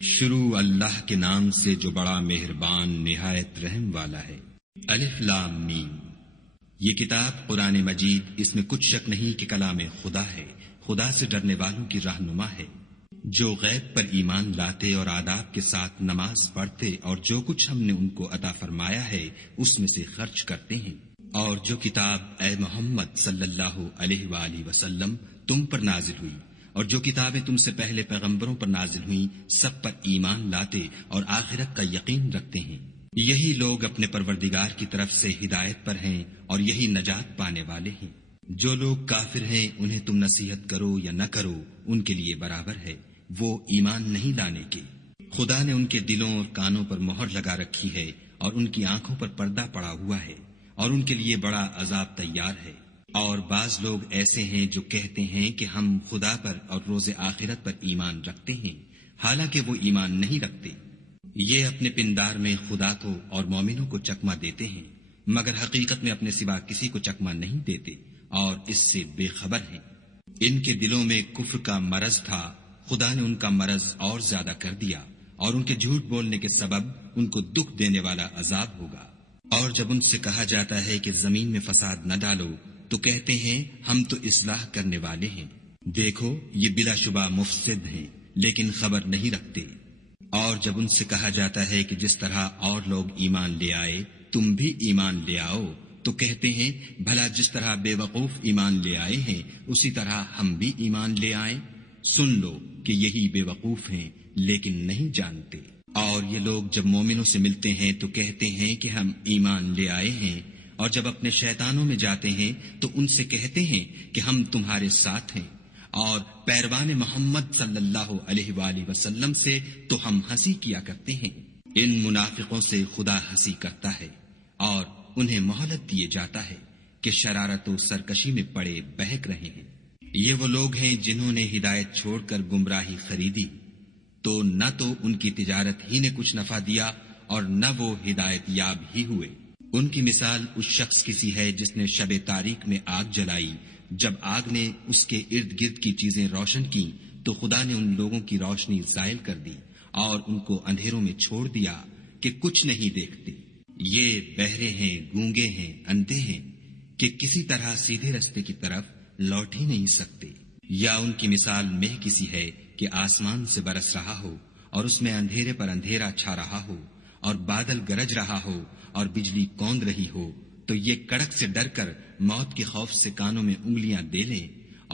شروع اللہ کے نام سے جو بڑا مہربان نہایت رحم والا ہے۔ الف لام میم۔ یہ کتاب قرآن مجید، اس میں کچھ شک نہیں کہ کلام خدا ہے، خدا سے ڈرنے والوں کی رہنما ہے، جو غیب پر ایمان لاتے اور آداب کے ساتھ نماز پڑھتے اور جو کچھ ہم نے ان کو عطا فرمایا ہے اس میں سے خرچ کرتے ہیں، اور جو کتاب اے محمد صلی اللہ علیہ وآلہ وسلم تم پر نازل ہوئی اور جو کتابیں تم سے پہلے پیغمبروں پر نازل ہوئیں سب پر ایمان لاتے اور آخرت کا یقین رکھتے ہیں، یہی لوگ اپنے پروردگار کی طرف سے ہدایت پر ہیں اور یہی نجات پانے والے ہیں۔ جو لوگ کافر ہیں انہیں تم نصیحت کرو یا نہ کرو ان کے لیے برابر ہے، وہ ایمان نہیں لانے کے۔ خدا نے ان کے دلوں اور کانوں پر مہر لگا رکھی ہے اور ان کی آنکھوں پر پردہ پڑا ہوا ہے اور ان کے لیے بڑا عذاب تیار ہے۔ اور بعض لوگ ایسے ہیں جو کہتے ہیں کہ ہم خدا پر اور روز آخرت پر ایمان رکھتے ہیں، حالانکہ وہ ایمان نہیں رکھتے۔ یہ اپنے پندار میں خدا کو اور مومنوں کو چکمہ دیتے ہیں، مگر حقیقت میں اپنے سوا کسی کو چکمہ نہیں دیتے اور اس سے بے خبر ہیں۔ ان کے دلوں میں کفر کا مرض تھا، خدا نے ان کا مرض اور زیادہ کر دیا اور ان کے جھوٹ بولنے کے سبب ان کو دکھ دینے والا عذاب ہوگا۔ اور جب ان سے کہا جاتا ہے کہ زمین میں فساد نہ ڈالو تو کہتے ہیں ہم تو اصلاح کرنے والے ہیں، دیکھو یہ بلا شبہ مفسد ہیں لیکن خبر نہیں رکھتے۔ اور جب ان سے کہا جاتا ہے کہ جس طرح اور لوگ ایمان لے آئے تم بھی ایمان لے آؤ تو کہتے ہیں بھلا جس طرح بے وقوف ایمان لے آئے ہیں اسی طرح ہم بھی ایمان لے آئیں، سن لو کہ یہی بے وقوف ہیں لیکن نہیں جانتے۔ اور یہ لوگ جب مومنوں سے ملتے ہیں تو کہتے ہیں کہ ہم ایمان لے آئے ہیں، اور جب اپنے شیطانوں میں جاتے ہیں تو ان سے کہتے ہیں کہ ہم تمہارے ساتھ ہیں، اور پیروان محمد صلی اللہ علیہ وآلہ وسلم سے تو ہم ہنسی کیا کرتے ہیں۔ ان منافقوں سے خدا ہنسی کرتا ہے اور انہیں مہلت دیے جاتا ہے کہ شرارت و سرکشی میں پڑے بہک رہے ہیں۔ یہ وہ لوگ ہیں جنہوں نے ہدایت چھوڑ کر گمراہی خریدی، تو نہ تو ان کی تجارت ہی نے کچھ نفع دیا اور نہ وہ ہدایت یاب ہی ہوئے۔ ان کی مثال اس شخص کی سی ہے جس نے شب تاریک میں آگ جلائی، جب آگ نے اس کے ارد گرد کی چیزیں روشن کی تو خدا نے ان لوگوں کی روشنی زائل کر دی اور ان کو اندھیروں میں چھوڑ دیا کہ کچھ نہیں دیکھتے۔ یہ بہرے ہیں، گونگے ہیں، اندھے ہیں کہ کسی طرح سیدھے رستے کی طرف لوٹ ہی نہیں سکتے۔ یا ان کی مثال مہ کسی ہے کہ آسمان سے برس رہا ہو اور اس میں اندھیرے پر اندھیرا چھا رہا ہو اور بادل گرج رہا ہو اور بجلی کوند رہی ہو، تو یہ کڑک سے ڈر کر موت کے خوف سے کانوں میں انگلیاں دے لیں،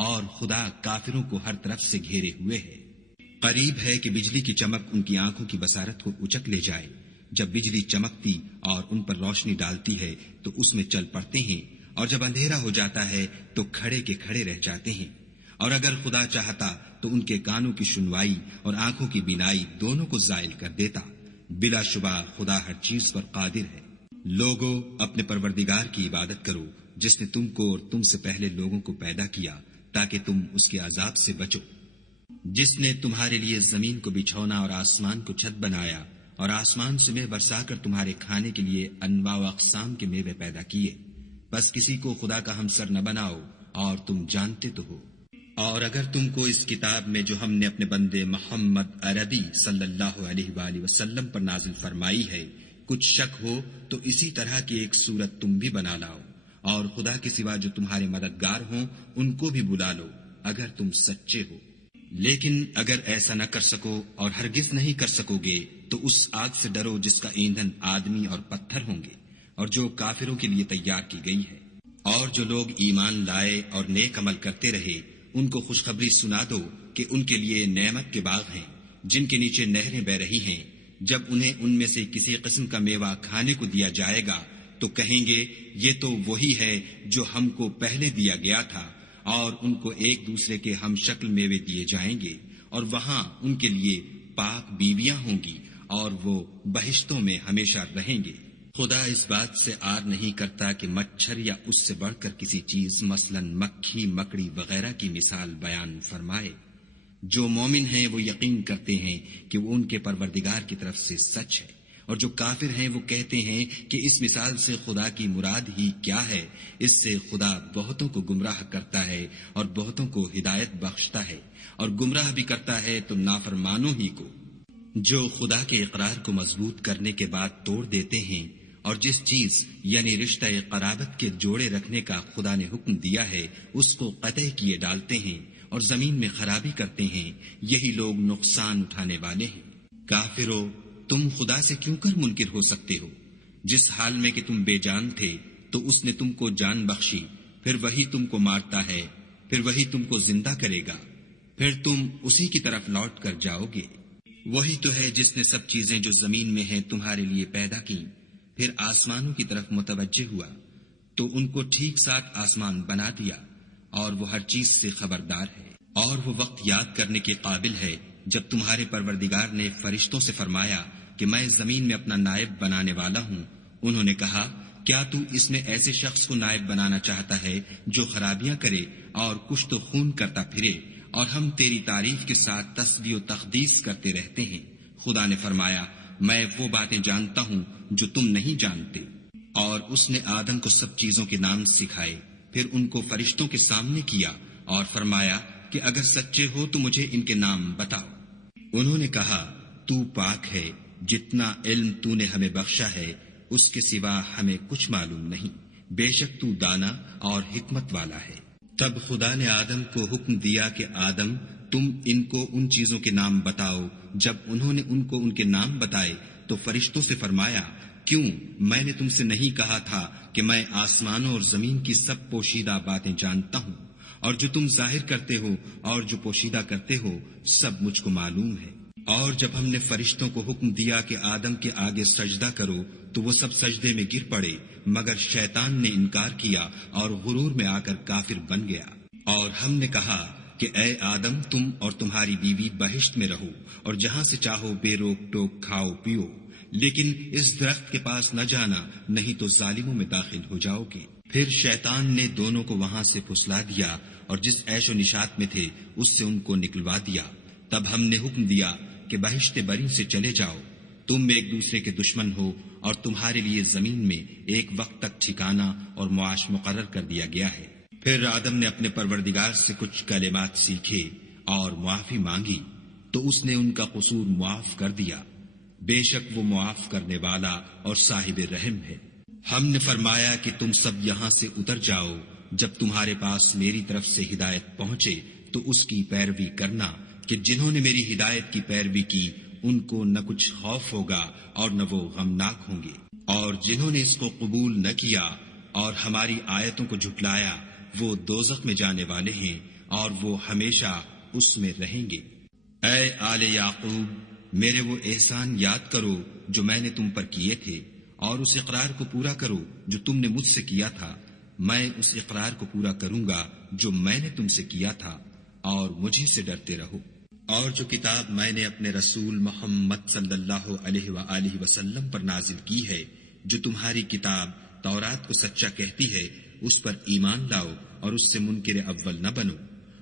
اور خدا کافروں کو ہر طرف سے گھیرے ہوئے ہے۔ قریب ہے کہ بجلی کی چمک ان کی آنکھوں کی بصارت کو اچک لے جائے۔ جب بجلی چمکتی اور ان پر روشنی ڈالتی ہے تو اس میں چل پڑتے ہیں، اور جب اندھیرا ہو جاتا ہے تو کھڑے کے کھڑے رہ جاتے ہیں۔ اور اگر خدا چاہتا تو ان کے کانوں کی سنوائی اور آنکھوں کی بینائی دونوں کو زائل کر دیتا۔ بلا شبہ خدا ہر چیز پر قادر ہے۔ لوگو اپنے پروردگار کی عبادت کرو جس نے تم کو اور تم سے پہلے لوگوں کو پیدا کیا تاکہ تم اس کے عذاب سے بچو، جس نے تمہارے لیے زمین کو بچھونا اور آسمان کو چھت بنایا اور آسمان سے میوہ برسا کر تمہارے کھانے کے لیے انواع و اقسام کے میوے پیدا کیے، بس کسی کو خدا کا ہمسر نہ بناؤ اور تم جانتے تو ہو۔ اور اگر تم کو اس کتاب میں جو ہم نے اپنے بندے محمد عربی صلی اللہ علیہ وآلہ وسلم پر نازل فرمائی ہے کچھ شک ہو تو اسی طرح کی ایک صورت تم بھی بنا لاؤ، اور خدا کے سوا جو تمہارے مددگار ہوں ان کو بھی بلا لو اگر تم سچے ہو۔ لیکن اگر ایسا نہ کر سکو اور ہرگز نہیں کر سکو گے تو اس آگ سے ڈرو جس کا ایندھن آدمی اور پتھر ہوں گے اور جو کافروں کے لیے تیار کی گئی ہے۔ اور جو لوگ ایمان لائے اور نیک عمل کرتے رہے ان کو خوشخبری سنا دو کہ ان کے لیے نعمت کے باغ ہیں جن کے نیچے نہریں بہ رہی ہیں، جب انہیں ان میں سے کسی قسم کا میوہ کھانے کو دیا جائے گا تو کہیں گے یہ تو وہی ہے جو ہم کو پہلے دیا گیا تھا، اور ان کو ایک دوسرے کے ہم شکل میوے دیے جائیں گے، اور وہاں ان کے لیے پاک بیویاں ہوں گی اور وہ بہشتوں میں ہمیشہ رہیں گے۔ خدا اس بات سے آر نہیں کرتا کہ مچھر یا اس سے بڑھ کر کسی چیز مثلاً مکھی، مکڑی وغیرہ کی مثال بیان فرمائے۔ جو مومن ہیں وہ یقین کرتے ہیں کہ وہ ان کے پروردگار کی طرف سے سچ ہے، اور جو کافر ہیں وہ کہتے ہیں کہ اس مثال سے خدا کی مراد ہی کیا ہے۔ اس سے خدا بہتوں کو گمراہ کرتا ہے اور بہتوں کو ہدایت بخشتا ہے، اور گمراہ بھی کرتا ہے تو نافرمانوں ہی کو۔ جو خدا کے اقرار کو مضبوط کرنے کے بعد توڑ دیتے ہیں اور جس چیز یعنی رشتہ قرابت کے جوڑے رکھنے کا خدا نے حکم دیا ہے اس کو قطع کیے ڈالتے ہیں اور زمین میں خرابی کرتے ہیں، یہی لوگ نقصان اٹھانے والے ہیں۔ کافرو، تم خدا سے کیوں کر منکر ہو سکتے ہو؟ جس حال میں کہ تم بے جان تھے تو اس نے تم کو جان بخشی، پھر وہی تم کو مارتا ہے، پھر وہی تم کو زندہ کرے گا، پھر تم اسی کی طرف لوٹ کر جاؤ گے۔ وہی تو ہے جس نے سب چیزیں جو زمین میں ہیں تمہارے لیے پیدا کی، پھر آسمانوں کی طرف متوجہ ہوا تو ان کو ٹھیک ساتھ آسمان بنا دیا، اور وہ ہر چیز سے خبردار ہے۔ اور وہ وقت یاد کرنے کے قابل ہے جب تمہارے پروردگار نے فرشتوں سے فرمایا کہ میں زمین میں اپنا نائب بنانے والا ہوں۔ انہوں نے کہا، کیا تو اس میں ایسے شخص کو نائب بنانا چاہتا ہے جو خرابیاں کرے اور کشت و خون کرتا پھرے، اور ہم تیری تعریف کے ساتھ تسبیح و تقدیس کرتے رہتے ہیں؟ خدا نے فرمایا، میں وہ باتیں جانتا ہوں جو تم نہیں جانتے۔ اور اس نے آدم کو سب چیزوں کے نام سکھائے، پھر ان کو فرشتوں کے سامنے کیا اور فرمایا کہ اگر سچے ہو تو مجھے ان کے نام بتاؤ۔ انہوں نے کہا، تو پاک ہے، جتنا علم تو نے ہمیں بخشا ہے اس کے سوا ہمیں کچھ معلوم نہیں، بے شک تو دانا اور حکمت والا ہے۔ تب خدا نے آدم کو حکم دیا کہ آدم، تم ان کو ان چیزوں کے نام بتاؤ۔ جب انہوں نے ان کو ان کے نام بتائے تو فرشتوں سے فرمایا، کیوں میں نے تم سے نہیں کہا تھا کہ میں آسمانوں اور زمین کی سب پوشیدہ باتیں جانتا ہوں، اور جو تم ظاہر کرتے ہو اور جو پوشیدہ کرتے ہو سب مجھ کو معلوم ہے۔ اور جب ہم نے فرشتوں کو حکم دیا کہ آدم کے آگے سجدہ کرو تو وہ سب سجدے میں گر پڑے، مگر شیطان نے انکار کیا اور غرور میں آ کر کافر بن گیا۔ اور ہم نے کہا کہ اے آدم، تم اور تمہاری بیوی بہشت میں رہو اور جہاں سے چاہو بے روک ٹوک کھاؤ پیو، لیکن اس درخت کے پاس نہ جانا، نہیں تو ظالموں میں داخل ہو جاؤ گے۔ پھر شیطان نے دونوں کو وہاں سے پھسلا دیا اور جس عیش و نشاط میں تھے اس سے ان کو نکلوا دیا۔ تب ہم نے حکم دیا کہ بہشت بری سے چلے جاؤ، تم ایک دوسرے کے دشمن ہو اور تمہارے لیے زمین میں ایک وقت تک ٹھکانہ اور معاش مقرر کر دیا گیا ہے۔ پھر آدم نے اپنے پروردگار سے کچھ کلمات سیکھے اور معافی مانگی تو اس نے ان کا قصور معاف کر دیا، بے شک وہ معاف کرنے والا اور صاحب رحم ہے۔ ہم نے فرمایا کہ تم سب یہاں سے اتر جاؤ، جب تمہارے پاس میری طرف سے ہدایت پہنچے تو اس کی پیروی کرنا، کہ جنہوں نے میری ہدایت کی پیروی کی ان کو نہ کچھ خوف ہوگا اور نہ وہ غمناک ہوں گے، اور جنہوں نے اس کو قبول نہ کیا اور ہماری آیتوں کو جھٹلایا وہ دوزخ میں جانے والے ہیں اور وہ ہمیشہ اس میں رہیں گے۔ اے آل یعقوب، میرے وہ احسان یاد کرو جو میں نے تم پر کیے تھے، اور اس اقرار کو پورا کرو جو تم نے مجھ سے کیا تھا۔ میں اس اقرار کو پورا کروں گا جو میں نے تم سے کیا تھا، اور مجھے سے ڈرتے رہو۔ اور جو کتاب میں نے اپنے رسول محمد صلی اللہ علیہ وآلہ وسلم پر نازل کی ہے، جو تمہاری کتاب تورات کو سچا کہتی ہے، اس پر ایمان لاؤ اور اس سے منکر اول نہ بنو،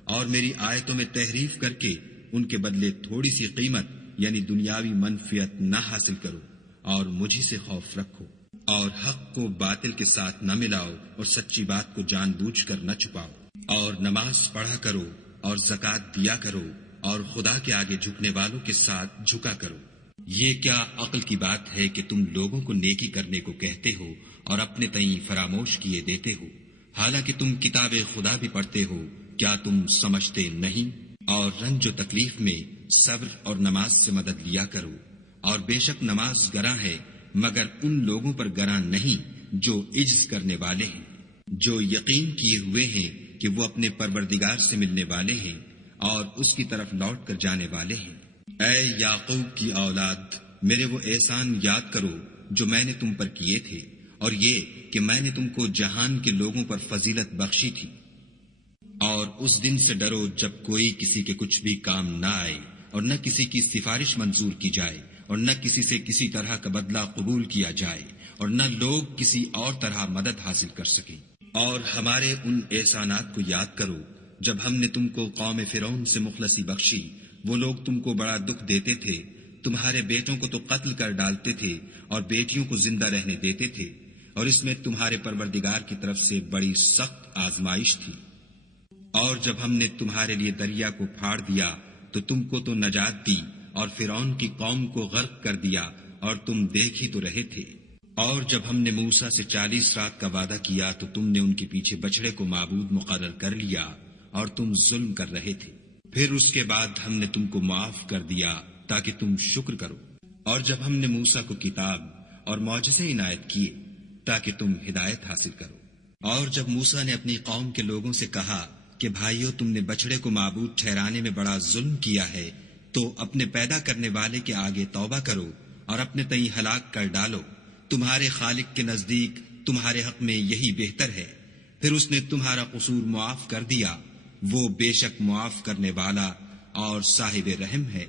اور میری آیتوں میں تحریف کر کے ان کے بدلے تھوڑی سی قیمت یعنی دنیاوی منفعت نہ حاصل کرو، اور مجھے سے خوف رکھو، اور حق کو باطل کے ساتھ نہ ملاؤ اور سچی بات کو جان بوجھ کر نہ چھپاؤ، اور نماز پڑھا کرو اور زکوٰۃ دیا کرو، اور خدا کے آگے جھکنے والوں کے ساتھ جھکا کرو۔ یہ کیا عقل کی بات ہے کہ تم لوگوں کو نیکی کرنے کو کہتے ہو اور اپنے تئیں فراموش کیے دیتے ہو، حالانکہ تم کتاب خدا بھی پڑھتے ہو؟ کیا تم سمجھتے نہیں؟ اور رنج و تکلیف میں صبر اور نماز سے مدد لیا کرو، اور بے شک نماز گراں ہے مگر ان لوگوں پر گراں نہیں جو عجز کرنے والے ہیں، جو یقین کیے ہوئے ہیں کہ وہ اپنے پروردگار سے ملنے والے ہیں اور اس کی طرف لوٹ کر جانے والے ہیں۔ اے یعقوب کی اولاد، میرے وہ احسان یاد کرو جو میں نے تم پر کیے تھے، اور یہ کہ میں نے تم کو جہان کے لوگوں پر فضیلت بخشی تھی۔ اور اس دن سے ڈرو جب کوئی کسی کے کچھ بھی کام نہ آئے، اور نہ کسی کی سفارش منظور کی جائے، اور نہ کسی سے کسی طرح کا بدلہ قبول کیا جائے، اور نہ لوگ کسی اور طرح مدد حاصل کر سکیں۔ اور ہمارے ان احسانات کو یاد کرو جب ہم نے تم کو قوم فرعون سے مخلصی بخشی، وہ لوگ تم کو بڑا دکھ دیتے تھے، تمہارے بیٹوں کو تو قتل کر ڈالتے تھے اور بیٹیوں کو زندہ رہنے دیتے تھے، اور اس میں تمہارے پروردگار کی طرف سے بڑی سخت آزمائش تھی۔ اور جب ہم نے تمہارے لیے دریا کو پھاڑ دیا تو تم کو تو نجات دی، اور فرعون کی قوم کو غرق کر دیا اور تم دیکھ ہی تو رہے تھے۔ اور جب ہم نے موسیٰ سے 40 رات کا وعدہ کیا تو تم نے ان کے پیچھے بچڑے کو معبود مقرر کر لیا اور تم ظلم کر رہے تھے۔ پھر اس کے بعد ہم نے تم کو معاف کر دیا تاکہ تم شکر کرو۔ اور جب ہم نے موسیٰ کو کتاب اور معجزے عنایت کیے تاکہ تم ہدایت حاصل کرو۔ اور جب موسیٰ نے اپنی قوم کے لوگوں سے کہا کہ بھائیو، تم نے بچڑے کو معبود ٹھہرانے میں بڑا ظلم کیا ہے، تو اپنے پیدا کرنے والے کے آگے توبہ کرو اور اپنے تئیں ہلاک کر ڈالو، تمہارے خالق کے نزدیک تمہارے حق میں یہی بہتر ہے۔ پھر اس نے تمہارا قصور معاف کر دیا، وہ بے شک معاف کرنے والا اور صاحب رحم ہے۔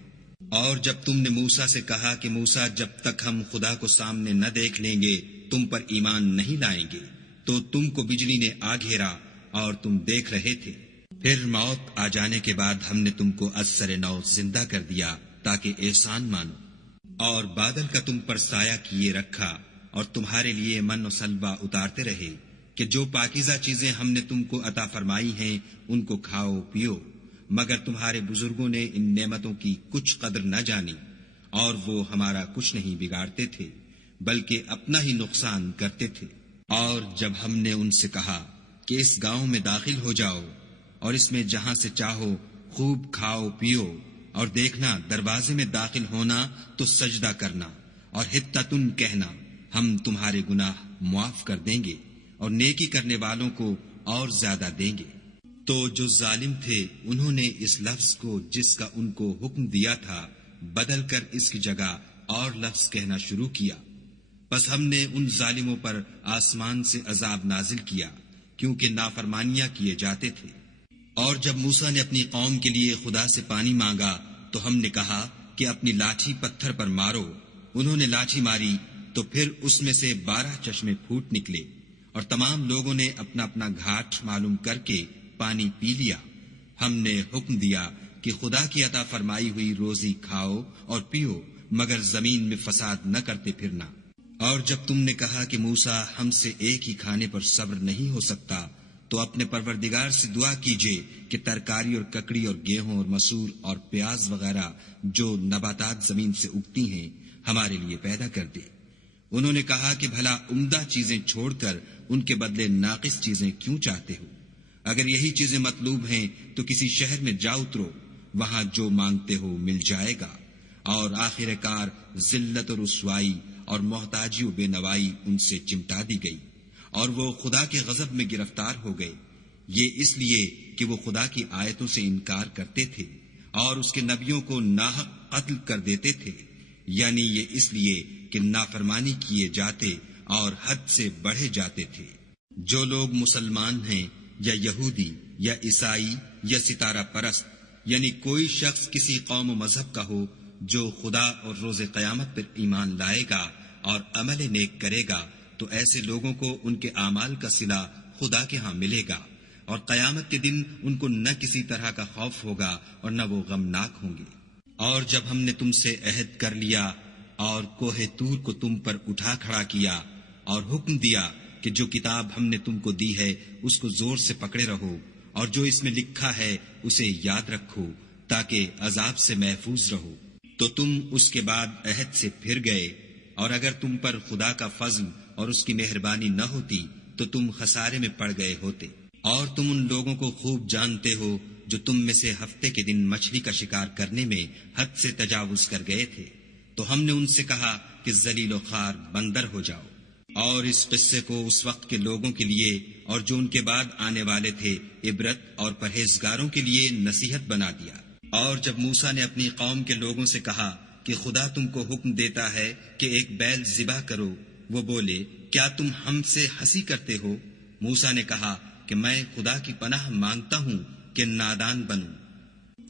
اور جب تم نے موسیٰ سے کہا کہ موسیٰ، جب تک ہم خدا کو سامنے نہ دیکھ لیں گے تم پر ایمان نہیں لائیں گے، تو تم کو بجلی نے آ گھیرا اور تم دیکھ رہے تھے۔ پھر موت آ جانے کے بعد ہم نے تم کو از سر نو زندہ کر دیا تاکہ احسان مانو، اور بادل کا تم پر سایہ کیے رکھا اور تمہارے لیے من و سلوہ اتارتے رہے کہ جو پاکیزہ چیزیں ہم نے تم کو عطا فرمائی ہیں ان کو کھاؤ پیو، مگر تمہارے بزرگوں نے ان نعمتوں کی کچھ قدر نہ جانی، اور وہ ہمارا کچھ نہیں بگاڑتے تھے بلکہ اپنا ہی نقصان کرتے تھے۔ اور جب ہم نے ان سے کہا کہ اس گاؤں میں داخل ہو جاؤ اور اس میں جہاں سے چاہو خوب کھاؤ پیو، اور دیکھنا دروازے میں داخل ہونا تو سجدہ کرنا اور حطتن کہنا، ہم تمہارے گناہ معاف کر دیں گے اور نیکی کرنے والوں کو اور زیادہ دیں گے۔ تو جو ظالم تھے انہوں نے اس لفظ کو جس کا ان کو حکم دیا تھا بدل کر اس کی جگہ اور لفظ کہنا شروع کیا، بس ہم نے ان ظالموں پر آسمان سے عذاب نازل کیا کیونکہ نافرمانیاں کیے جاتے تھے۔ اور جب موسیٰ نے اپنی قوم کے لیے خدا سے پانی مانگا تو ہم نے کہا کہ اپنی لاٹھی پتھر پر مارو۔ انہوں نے لاٹھی ماری تو پھر اس میں سے 12 چشمے پھوٹ نکلے، اور تمام لوگوں نے اپنا اپنا گھاٹ معلوم کر کے پانی پی لیا۔ ہم نے حکم دیا کہ خدا کی عطا فرمائی ہوئی روزی کھاؤ اور پیو، مگر زمین میں فساد نہ کرتے پھرنا۔ اور جب تم نے کہا کہ موسیٰ، ہم سے ایک ہی کھانے پر صبر نہیں ہو سکتا، تو اپنے پروردگار سے دعا کیجئے کہ ترکاری اور ککڑی اور گیہوں اور مسور اور پیاز وغیرہ جو نباتات زمین سے اگتی ہیں ہمارے لیے پیدا کر دے۔ انہوں نے کہا کہ بھلا عمدہ چیزیں چھوڑ کر ان کے بدلے ناقص چیزیں کیوں چاہتے ہو؟ اگر یہی چیزیں مطلوب ہیں تو کسی شہر میں جا اترو، وہاں جو مانگتے ہو مل جائے گا۔ اور آخر کار ذلت و رسوائی اور محتاجی و بے نوائی ان سے چمٹا دی گئی، اور وہ خدا کے غضب میں گرفتار ہو گئے، یہ اس لیے کہ وہ خدا کی آیتوں سے انکار کرتے تھے اور اس کے نبیوں کو ناحق قتل کر دیتے تھے، یعنی یہ اس لیے کہ نافرمانی کیے جاتے اور حد سے بڑھے جاتے تھے۔ جو لوگ مسلمان ہیں یا یہودی یا عیسائی یا ستارہ پرست، یعنی کوئی شخص کسی قوم و مذہب کا ہو، جو خدا اور روز قیامت پر ایمان لائے گا اور عمل نیک کرے گا، تو ایسے لوگوں کو ان کے اعمال کا صلہ خدا کے ہاں ملے گا، اور قیامت کے دن ان کو نہ کسی طرح کا خوف ہوگا اور نہ وہ غمناک ہوں گے۔ اور جب ہم نے تم سے عہد کر لیا اور کوہ طور کو تم پر اٹھا کھڑا کیا اور حکم دیا کہ جو کتاب ہم نے تم کو دی ہے اس کو زور سے پکڑے رہو، اور جو اس میں لکھا ہے اسے یاد رکھو تاکہ عذاب سے محفوظ رہو، تو تم اس کے بعد عہد سے پھر گئے، اور اگر تم پر خدا کا فضل اور اس کی مہربانی نہ ہوتی تو تم خسارے میں پڑ گئے ہوتے۔ اور تم ان لوگوں کو خوب جانتے ہو جو تم میں سے ہفتے کے دن مچھلی کا شکار کرنے میں حد سے تجاوز کر گئے تھے، تو ہم نے ان سے کہا کہ ذلیل و خوار بندر ہو جاؤ، اور اس قصے کو اس وقت کے لوگوں کے لیے اور جو ان کے بعد آنے والے تھے عبرت اور پرہیزگاروں کے لیے نصیحت بنا دیا۔ اور جب موسیٰ نے اپنی قوم کے لوگوں سے کہا کہ خدا تم کو حکم دیتا ہے کہ ایک بیل ذبح کرو، وہ بولے، کیا تم ہم سے ہنسی کرتے ہو؟ موسیٰ نے کہا کہ میں خدا کی پناہ مانگتا ہوں کہ نادان بنوں۔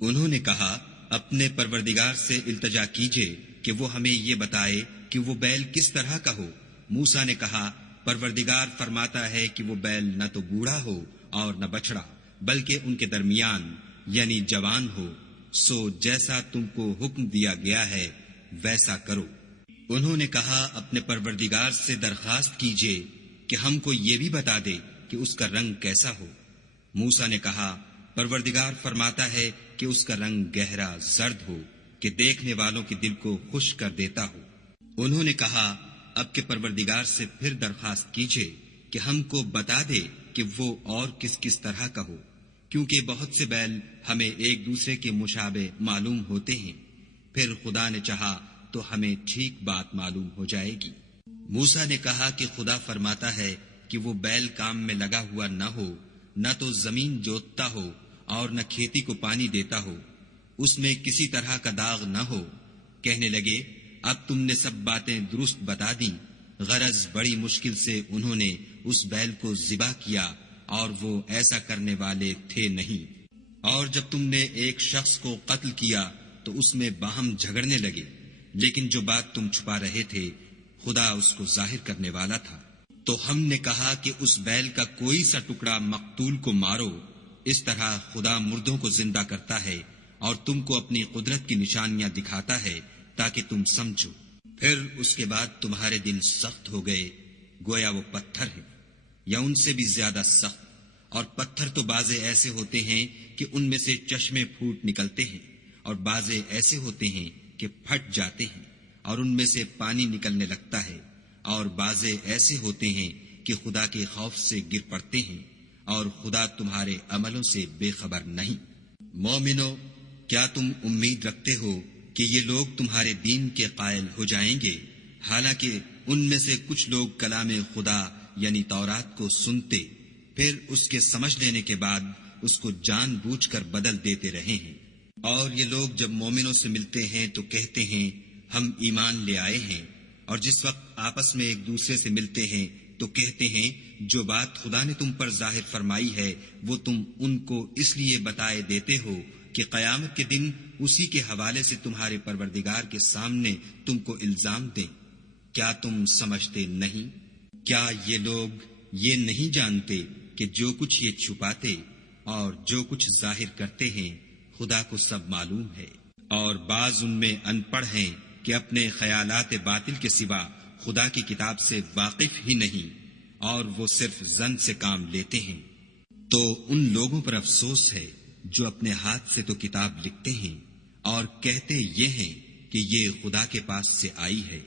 انہوں نے کہا، اپنے پروردگار سے التجا کیجئے کہ وہ ہمیں یہ بتائے کہ وہ بیل کس طرح کا ہو۔ موسیٰ نے کہا، پروردگار فرماتا ہے کہ وہ بیل نہ تو بوڑھا ہو اور نہ بچڑا، بلکہ ان کے درمیان یعنی جوان ہو، سو جیسا تم کو حکم دیا گیا ہے ویسا کرو۔ انہوں نے کہا، اپنے پروردگار سے درخواست کیجئے کہ ہم کو یہ بھی بتا دے کہ اس کا رنگ کیسا ہو۔ موسیٰ نے کہا، پروردگار فرماتا ہے کہ اس کا رنگ گہرا زرد ہو کہ دیکھنے والوں کے دل کو خوش کر دیتا ہو۔ انہوں نے کہا اب کے پروردگار سے پھر درخواست کیجئے کہ ہم کو بتا دے کہ وہ اور کس کس طرح کا ہو، کیونکہ بہت سے بیل ہمیں ایک دوسرے کے مشابہ معلوم ہوتے ہیں، پھر خدا نے چاہا تو ہمیں ٹھیک بات معلوم ہو جائے گی۔ موسیٰ نے کہا کہ خدا فرماتا ہے کہ وہ بیل کام میں لگا ہوا نہ ہو، نہ تو زمین جوتتا ہو اور نہ کھیتی کو پانی دیتا ہو، اس میں کسی طرح کا داغ نہ ہو۔ کہنے لگے اب تم نے سب باتیں درست بتا دیں۔ غرض بڑی مشکل سے انہوں نے اس بیل کو ذبح کیا اور وہ ایسا کرنے والے تھے نہیں۔ اور جب تم نے ایک شخص کو قتل کیا تو اس میں باہم جھگڑنے لگے، لیکن جو بات تم چھپا رہے تھے خدا اس کو ظاہر کرنے والا تھا۔ تو ہم نے کہا کہ اس بیل کا کوئی سا ٹکڑا مقتول کو مارو، اس طرح خدا مردوں کو زندہ کرتا ہے اور تم کو اپنی قدرت کی نشانیاں دکھاتا ہے تاکہ تم سمجھو۔ پھر اس کے بعد تمہارے دل سخت ہو گئے، گویا وہ پتھر ہیں یا ان سے بھی زیادہ سخت، اور پتھر تو بعضے ایسے ہوتے ہیں کہ ان میں سے چشمے پھوٹ نکلتے ہیں، اور بعضے ایسے ہوتے ہیں کہ پھٹ جاتے ہیں اور ان میں سے پانی نکلنے لگتا ہے، اور بعضے ایسے ہوتے ہیں کہ خدا کے خوف سے گر پڑتے ہیں، اور خدا تمہارے عملوں سے بے خبر نہیں۔ مومنو، کیا تم امید رکھتے ہو کہ یہ لوگ تمہارے دین کے قائل ہو جائیں گے؟ حالانکہ ان میں سے کچھ لوگ کلام خدا یعنی تورات کو سنتے، پھر اس کے سمجھ لینے کے بعد اس کو جان بوجھ کر بدل دیتے رہے ہیں۔ اور یہ لوگ جب مومنوں سے ملتے ہیں تو کہتے ہیں ہم ایمان لے آئے ہیں، اور جس وقت آپس میں ایک دوسرے سے ملتے ہیں تو کہتے ہیں جو بات خدا نے تم پر ظاہر فرمائی ہے وہ تم ان کو اس لیے بتائے دیتے ہو کہ قیامت کے دن اسی کے حوالے سے تمہارے پروردگار کے سامنے تم کو الزام دیں۔ کیا تم سمجھتے نہیں؟ کیا یہ لوگ یہ نہیں جانتے کہ جو کچھ یہ چھپاتے اور جو کچھ ظاہر کرتے ہیں خدا کو سب معلوم ہے؟ اور بعض ان میں ان پڑھ ہیں کہ اپنے خیالات باطل کے سوا خدا کی کتاب سے واقف ہی نہیں، اور وہ صرف ظن سے کام لیتے ہیں۔ تو ان لوگوں پر افسوس ہے جو اپنے ہاتھ سے تو کتاب لکھتے ہیں اور کہتے یہ ہیں کہ یہ خدا کے پاس سے آئی ہے،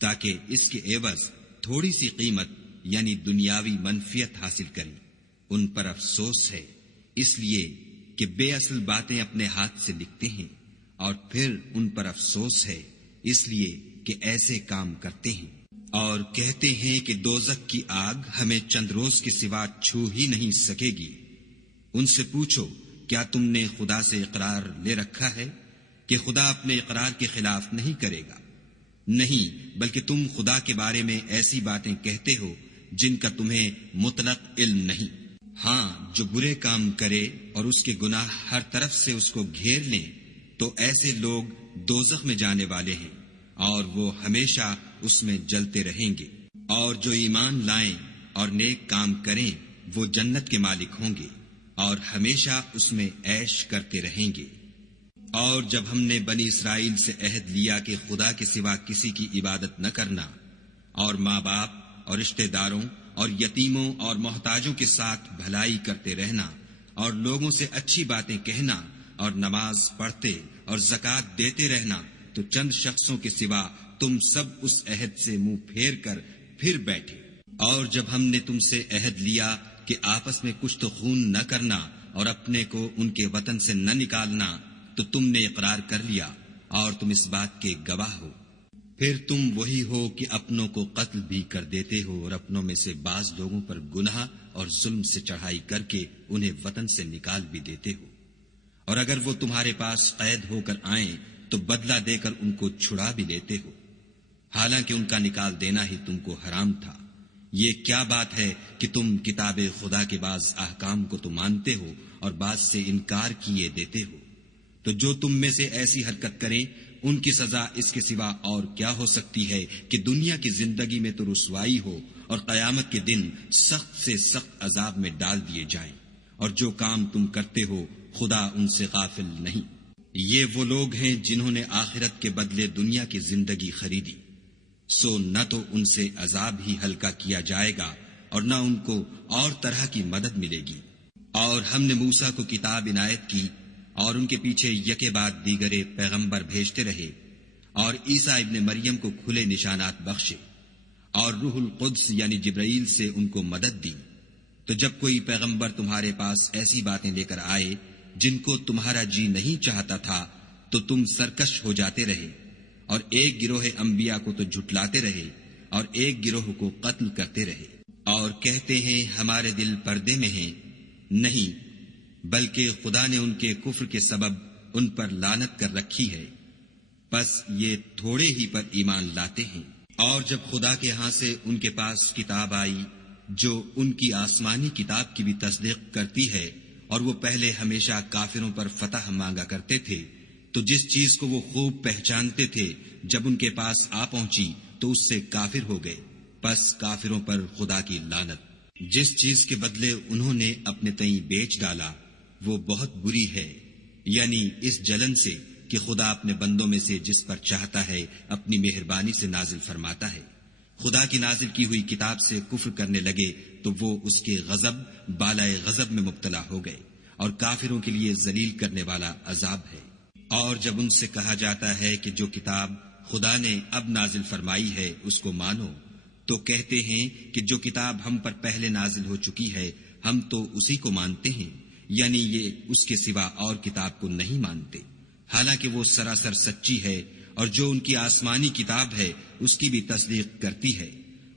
تاکہ اس کے عوض تھوڑی سی قیمت یعنی دنیاوی منفیت حاصل کریں۔ ان پر افسوس ہے اس لیے کہ بے اصل باتیں اپنے ہاتھ سے لکھتے ہیں، اور پھر ان پر افسوس ہے اس لیے کہ ایسے کام کرتے ہیں، اور کہتے ہیں کہ دوزخ کی آگ ہمیں چند روز کے سوا چھو ہی نہیں سکے گی۔ ان سے پوچھو کیا تم نے خدا سے اقرار لے رکھا ہے کہ خدا اپنے اقرار کے خلاف نہیں کرے گا؟ نہیں، بلکہ تم خدا کے بارے میں ایسی باتیں کہتے ہو جن کا تمہیں مطلق علم نہیں۔ ہاں، جو برے کام کرے اور اس کے گناہ ہر طرف سے اس کو گھیر لیں تو ایسے لوگ دوزخ میں جانے والے ہیں، اور وہ ہمیشہ اس میں جلتے رہیں گے۔ اور جو ایمان لائیں اور نیک کام کریں وہ جنت کے مالک ہوں گے اور ہمیشہ اس میں عیش کرتے رہیں گے۔ اور جب ہم نے بنی اسرائیل سے عہد لیا کہ خدا کے سوا کسی کی عبادت نہ کرنا، اور ماں باپ اور رشتہ داروں اور یتیموں اور محتاجوں کے ساتھ بھلائی کرتے رہنا، اور لوگوں سے اچھی باتیں کہنا، اور نماز پڑھتے اور زکوٰۃ دیتے رہنا، تو چند شخصوں کے سوا تم سب اس عہد سے منہ پھیر کر پھر بیٹھے۔ اور جب ہم نے تم سے عہد لیا کہ آپس میں کچھ تو خون نہ کرنا اور اپنے کو ان کے وطن سے نہ نکالنا، تو تم نے اقرار کر لیا اور تم اس بات کے گواہ ہو۔ پھر تم وہی ہو کہ اپنوں کو قتل بھی کر دیتے ہو، اور اپنوں میں سے بعض لوگوں پر گناہ اور ظلم سے چڑھائی کر کے انہیں وطن سے نکال بھی دیتے ہو، اور اگر وہ تمہارے پاس قید ہو کر آئیں تو بدلہ دے کر ان کو چھڑا بھی لیتے ہو، حالانکہ ان کا نکال دینا ہی تم کو حرام تھا۔ یہ کیا بات ہے کہ تم کتاب خدا کے بعض احکام کو تو مانتے ہو اور بعض سے انکار کیے دیتے ہو؟ تو جو تم میں سے ایسی حرکت کریں ان کی سزا اس کے سوا اور کیا ہو سکتی ہے کہ دنیا کی زندگی میں تو رسوائی ہو اور قیامت کے دن سخت سے سخت عذاب میں ڈال دیے جائیں، اور جو کام تم کرتے ہو خدا ان سے غافل نہیں۔ یہ وہ لوگ ہیں جنہوں نے آخرت کے بدلے دنیا کی زندگی خریدی، سو نہ تو ان سے عذاب ہی ہلکا کیا جائے گا اور نہ ان کو اور طرح کی مدد ملے گی۔ اور ہم نے موسیٰ کو کتاب عنایت کی اور ان کے پیچھے یکے بعد دیگرے پیغمبر بھیجتے رہے، اور عیسیٰ ابن مریم کو کھلے نشانات بخشے، اور روح القدس یعنی جبرائیل سے ان کو مدد دی۔ تو جب کوئی پیغمبر تمہارے پاس ایسی باتیں لے کر آئے جن کو تمہارا جی نہیں چاہتا تھا تو تم سرکش ہو جاتے رہے، اور ایک گروہ انبیاء کو تو جھٹلاتے رہے اور ایک گروہ کو قتل کرتے رہے، اور کہتے ہیں ہمارے دل پردے میں ہیں، نہیں بلکہ خدا نے ان کے کفر کے سبب ان پر لعنت کر رکھی ہے، پس یہ تھوڑے ہی پر ایمان لاتے ہیں۔ اور جب خدا کے ہاں سے ان کے پاس کتاب آئی جو ان کی آسمانی کتاب کی بھی تصدیق کرتی ہے، اور وہ پہلے ہمیشہ کافروں پر فتح مانگا کرتے تھے، تو جس چیز کو وہ خوب پہچانتے تھے جب ان کے پاس آ پہنچی تو اس سے کافر ہو گئے، پس کافروں پر خدا کی لعنت۔ جس چیز کے بدلے انہوں نے اپنے تئیں بیچ ڈالا وہ بہت بری ہے، یعنی اس جلن سے کہ خدا اپنے بندوں میں سے جس پر چاہتا ہے اپنی مہربانی سے نازل فرماتا ہے۔ خدا کی نازل کی ہوئی کتاب سے کفر کرنے لگے تو وہ اس کے غضب بالائے غضب میں مبتلا ہو گئے، اور کافروں کے لیے ذلیل کرنے والا عذاب ہے۔ اور جب ان سے کہا جاتا ہے کہ جو کتاب خدا نے اب نازل فرمائی ہے اس کو مانو، تو کہتے ہیں کہ جو کتاب ہم پر پہلے نازل ہو چکی ہے ہم تو اسی کو مانتے ہیں، یعنی یہ اس کے سوا اور کتاب کو نہیں مانتے، حالانکہ وہ سراسر سچی ہے، اور جو ان کی آسمانی کتاب ہے اس کی بھی تصدیق کرتی ہے۔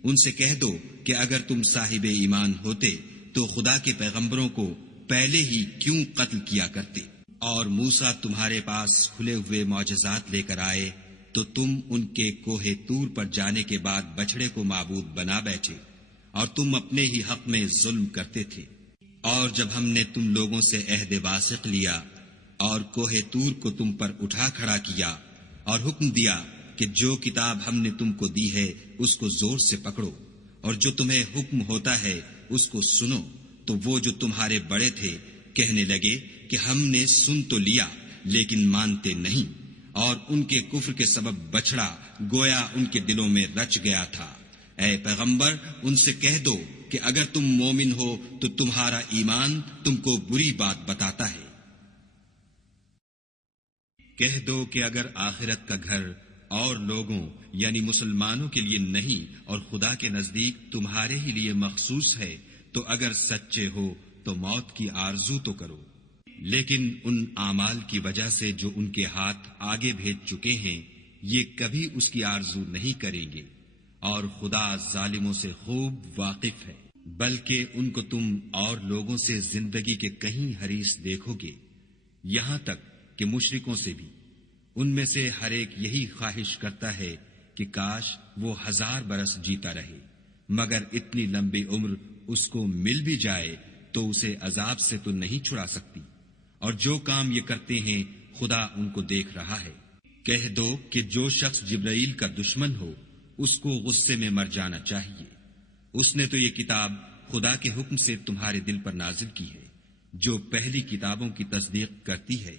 ان سے کہہ دو کہ اگر تم صاحب ایمان ہوتے تو خدا کے پیغمبروں کو پہلے ہی کیوں قتل کیا کرتے؟ اور موسیٰ تمہارے پاس کھلے ہوئے معجزات لے کر آئے تو تم ان کے کوہ طور پر جانے کے بعد بچڑے کو معبود بنا بیٹھے، اور تم اپنے ہی حق میں ظلم کرتے تھے۔ اور جب ہم نے تم لوگوں سے عہد واثق لیا اور کوہ طور کو تم پر اٹھا کھڑا کیا اور حکم دیا کہ جو کتاب ہم نے تم کو دی ہے اس کو زور سے پکڑو، اور جو تمہیں حکم ہوتا ہے اس کو سنو، تو وہ جو تمہارے بڑے تھے کہنے لگے کہ ہم نے سن تو لیا لیکن مانتے نہیں، اور ان کے کفر کے سبب بچڑا گویا ان کے دلوں میں رچ گیا تھا۔ اے پیغمبر ان سے کہہ دو کہ اگر تم مومن ہو تو تمہارا ایمان تم کو بری بات بتاتا ہے۔ کہہ دو کہ اگر آخرت کا گھر اور لوگوں یعنی مسلمانوں کے لیے نہیں اور خدا کے نزدیک تمہارے ہی لیے مخصوص ہے تو اگر سچے ہو تو موت کی آرزو تو کرو، لیکن ان اعمال کی وجہ سے جو ان کے ہاتھ آگے بھیج چکے ہیں یہ کبھی اس کی آرزو نہیں کریں گے، اور خدا ظالموں سے خوب واقف ہے۔ بلکہ ان کو تم اور لوگوں سے زندگی کے کہیں حریص دیکھو گے، یہاں تک کہ مشرکوں سے بھی۔ ان میں سے ہر ایک یہی خواہش کرتا ہے کہ کاش وہ 1000 برس جیتا رہے، مگر اتنی لمبی عمر اس کو مل بھی جائے تو اسے عذاب سے تو نہیں چھڑا سکتی، اور جو کام یہ کرتے ہیں خدا ان کو دیکھ رہا ہے۔ کہہ دو کہ جو شخص جبرائیل کا دشمن ہو اس کو غصے میں مر جانا چاہیے، اس نے تو یہ کتاب خدا کے حکم سے تمہارے دل پر نازل کی ہے جو پہلی کتابوں کی تصدیق کرتی ہے،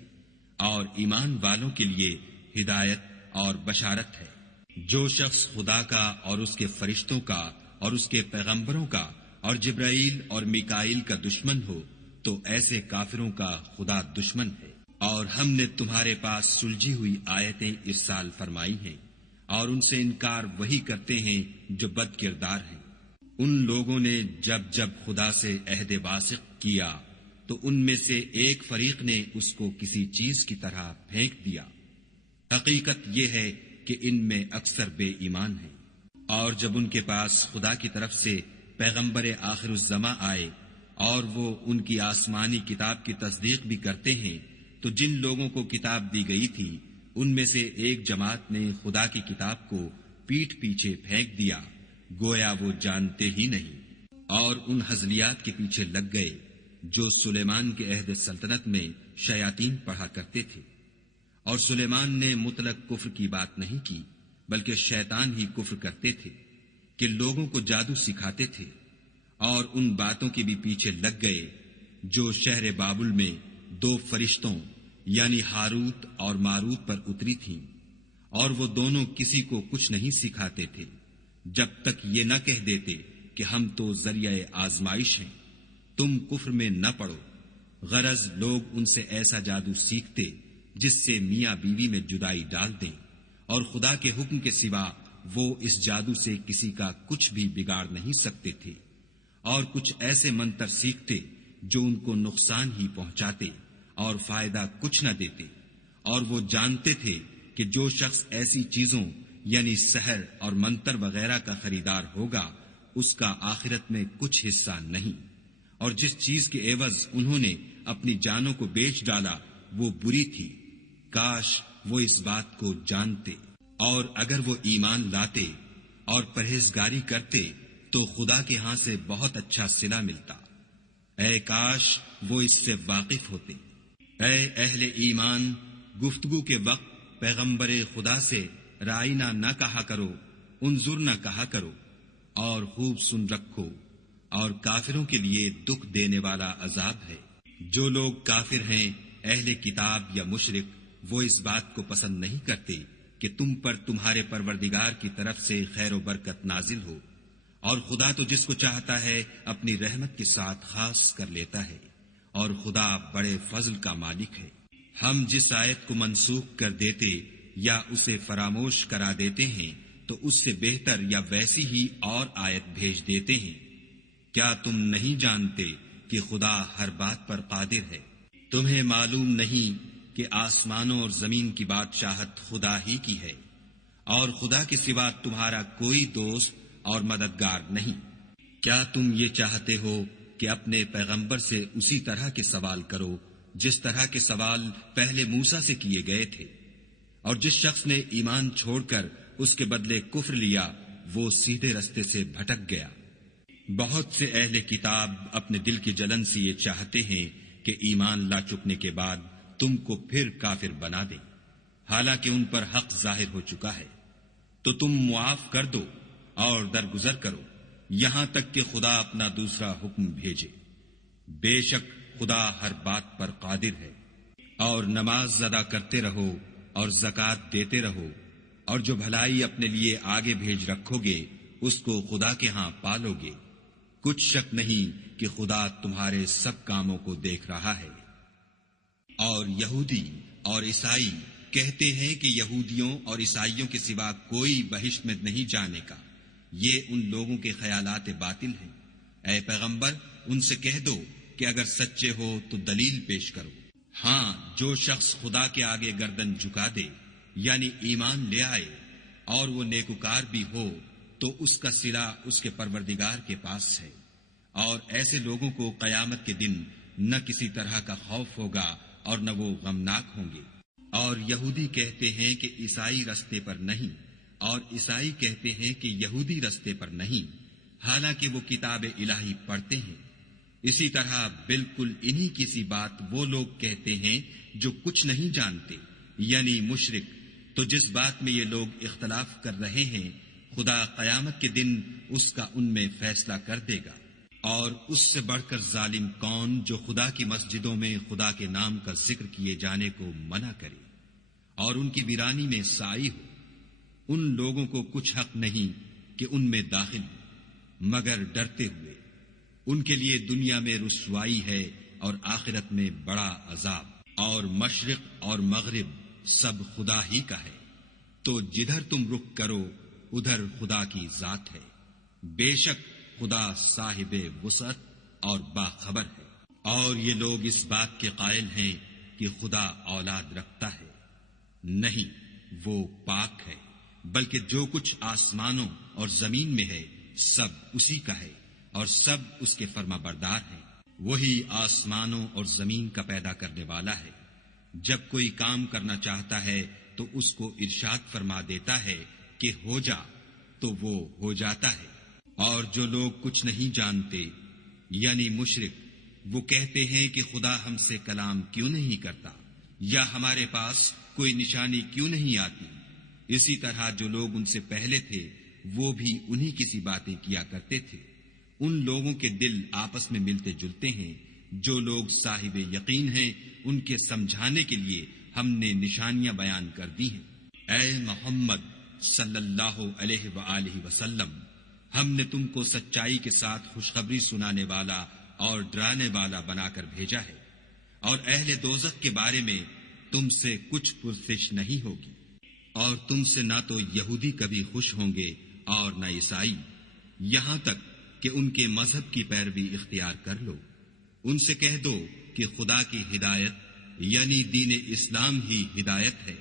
اور ایمان والوں کے لیے ہدایت اور بشارت ہے۔ جو شخص خدا کا اور اس کے فرشتوں کا اور اس کے پیغمبروں کا اور جبرائیل اور میکائیل کا دشمن ہو تو ایسے کافروں کا خدا دشمن ہے۔ اور ہم نے تمہارے پاس سلجھی ہوئی آیتیں ارسال فرمائی ہیں، اور ان سے انکار وہی کرتے ہیں جو بد کردار ہیں۔ ان لوگوں نے جب جب خدا سے عہد واثق کیا تو ان میں سے ایک فریق نے اس کو کسی چیز کی طرح پھینک دیا۔ حقیقت یہ ہے کہ ان میں اکثر بے ایمان ہیں۔ اور جب ان کے پاس خدا کی طرف سے پیغمبر آخر الزماں آئے اور وہ ان کی آسمانی کتاب کی تصدیق بھی کرتے ہیں تو جن لوگوں کو کتاب دی گئی تھی ان میں سے ایک جماعت نے خدا کی کتاب کو پیٹھ پیچھے پھینک دیا گویا وہ جانتے ہی نہیں، اور ان ہزلیات کے پیچھے لگ گئے جو سلیمان کے عہد سلطنت میں شیاطین پڑھا کرتے تھے۔ اور سلیمان نے مطلق کفر کی بات نہیں کی بلکہ شیطان ہی کفر کرتے تھے کہ لوگوں کو جادو سکھاتے تھے، اور ان باتوں کے بھی پیچھے لگ گئے جو شہر بابل میں 2 فرشتوں یعنی ہاروت اور ماروت پر اتری تھیں، اور وہ دونوں کسی کو کچھ نہیں سکھاتے تھے جب تک یہ نہ کہہ دیتے کہ ہم تو ذریعہ آزمائش ہیں، تم کفر میں نہ پڑو۔ غرض لوگ ان سے ایسا جادو سیکھتے جس سے میاں بیوی میں جدائی ڈال دیں، اور خدا کے حکم کے سوا وہ اس جادو سے کسی کا کچھ بھی بگاڑ نہیں سکتے تھے، اور کچھ ایسے منتر سیکھتے جو ان کو نقصان ہی پہنچاتے اور فائدہ کچھ نہ دیتے، اور وہ جانتے تھے کہ جو شخص ایسی چیزوں یعنی سحر اور منتر وغیرہ کا خریدار ہوگا اس کا آخرت میں کچھ حصہ نہیں، اور جس چیز کے عوض انہوں نے اپنی جانوں کو بیچ ڈالا وہ بری تھی، کاش وہ اس بات کو جانتے، اور اگر وہ ایمان لاتے اور پرہیزگاری کرتے تو خدا کے ہاں سے بہت اچھا صلہ ملتا، اے کاش وہ اس سے واقف ہوتے۔ اے اہل ایمان، گفتگو کے وقت پیغمبر خدا سے رائنا نہ کہا کرو، انظر نہ کہا کرو، اور خوب سن رکھو، اور کافروں کے لیے دکھ دینے والا عذاب ہے۔ جو لوگ کافر ہیں، اہل کتاب یا مشرک، وہ اس بات کو پسند نہیں کرتے کہ تم پر تمہارے پروردگار کی طرف سے خیر و برکت نازل ہو، اور خدا تو جس کو چاہتا ہے اپنی رحمت کے ساتھ خاص کر لیتا ہے، اور خدا بڑے فضل کا مالک ہے۔ ہم جس آیت کو منسوخ کر دیتے یا اسے فراموش کرا دیتے ہیں تو اس سے بہتر یا ویسی ہی اور آیت بھیج دیتے ہیں۔ کیا تم نہیں جانتے کہ خدا ہر بات پر قادر ہے؟ تمہیں معلوم نہیں کہ آسمانوں اور زمین کی بادشاہت خدا ہی کی ہے، اور خدا کے سوا تمہارا کوئی دوست اور مددگار نہیں۔ کیا تم یہ چاہتے ہو کہ اپنے پیغمبر سے اسی طرح کے سوال کرو جس طرح کے سوال پہلے موسیٰ سے کیے گئے تھے؟ اور جس شخص نے ایمان چھوڑ کر اس کے بدلے کفر لیا وہ سیدھے رستے سے بھٹک گیا۔ بہت سے اہل کتاب اپنے دل کی جلن سے یہ چاہتے ہیں کہ ایمان لا چکنے کے بعد تم کو پھر کافر بنا دیں، حالانکہ ان پر حق ظاہر ہو چکا ہے۔ تو تم معاف کر دو اور درگزر کرو یہاں تک کہ خدا اپنا دوسرا حکم بھیجے۔ بے شک خدا ہر بات پر قادر ہے۔ اور نماز ادا کرتے رہو اور زکوٰۃ دیتے رہو، اور جو بھلائی اپنے لیے آگے بھیج رکھو گے اس کو خدا کے ہاں پالو گے۔ کچھ شک نہیں کہ خدا تمہارے سب کاموں کو دیکھ رہا ہے۔ اور یہودی اور عیسائی کہتے ہیں کہ یہودیوں اور عیسائیوں کے سوا کوئی بہشت میں نہیں جانے کا، یہ ان لوگوں کے خیالات باطل ہیں۔ اے پیغمبر، ان سے کہہ دو کہ اگر سچے ہو تو دلیل پیش کرو۔ ہاں، جو شخص خدا کے آگے گردن جھکا دے یعنی ایمان لے آئے اور وہ نیکوکار بھی ہو تو اس کا صلہ اس کے پروردگار کے پاس ہے، اور ایسے لوگوں کو قیامت کے دن نہ کسی طرح کا خوف ہوگا اور نہ وہ غمناک ہوں گے۔ اور یہودی کہتے ہیں کہ عیسائی رستے پر نہیں، اور عیسائی کہتے ہیں کہ یہودی رستے پر نہیں، حالانکہ وہ کتاب الہی پڑھتے ہیں۔ اسی طرح بالکل انہی کی سی بات وہ لوگ کہتے ہیں جو کچھ نہیں جانتے، یعنی مشرک۔ تو جس بات میں یہ لوگ اختلاف کر رہے ہیں خدا قیامت کے دن اس کا ان میں فیصلہ کر دے گا۔ اور اس سے بڑھ کر ظالم کون جو خدا کی مسجدوں میں خدا کے نام کا ذکر کیے جانے کو منع کرے اور ان کی ویرانی میں سائی ہو۔ ان لوگوں کو کچھ حق نہیں کہ ان میں داخل ہو مگر ڈرتے ہوئے۔ ان کے لیے دنیا میں رسوائی ہے اور آخرت میں بڑا عذاب۔ اور مشرق اور مغرب سب خدا ہی کا ہے، تو جدھر تم رخ کرو ادھر خدا کی ذات ہے۔ بے شک خدا صاحب وسعت اور باخبر ہے۔ اور یہ لوگ اس بات کے قائل ہیں کہ خدا اولاد رکھتا ہے، نہیں، وہ پاک ہے، بلکہ جو کچھ آسمانوں اور زمین میں ہے سب اسی کا ہے، اور سب اس کے فرما بردار ہیں۔ وہی آسمانوں اور زمین کا پیدا کرنے والا ہے۔ جب کوئی کام کرنا چاہتا ہے تو اس کو ارشاد فرما دیتا ہے کہ ہو جا، تو وہ ہو جاتا ہے۔ اور جو لوگ کچھ نہیں جانتے یعنی مشرک، وہ کہتے ہیں کہ خدا ہم سے کلام کیوں نہیں کرتا، یا ہمارے پاس کوئی نشانی کیوں نہیں آتی۔ اسی طرح جو لوگ ان سے پہلے تھے وہ بھی انہی کی سی باتیں کیا کرتے تھے۔ ان لوگوں کے دل آپس میں ملتے جلتے ہیں۔ جو لوگ صاحب یقین ہیں ان کے سمجھانے کے لیے ہم نے نشانیاں بیان کر دی ہیں۔ اے محمد صلی اللہ علیہ وآلہ وسلم، ہم نے تم کو سچائی کے ساتھ خوشخبری سنانے والا اور ڈرانے والا بنا کر بھیجا ہے۔ اور اہل دوزخ کے بارے میں تم سے کچھ پرسش نہیں ہوگی، اور تم سے نہ تو یہودی کبھی خوش ہوں گے اور نہ عیسائی، یہاں تک کہ ان کے مذہب کی پیروی اختیار کر لو۔ ان سے کہہ دو کہ خدا کی ہدایت یعنی دین اسلام ہی ہدایت ہے،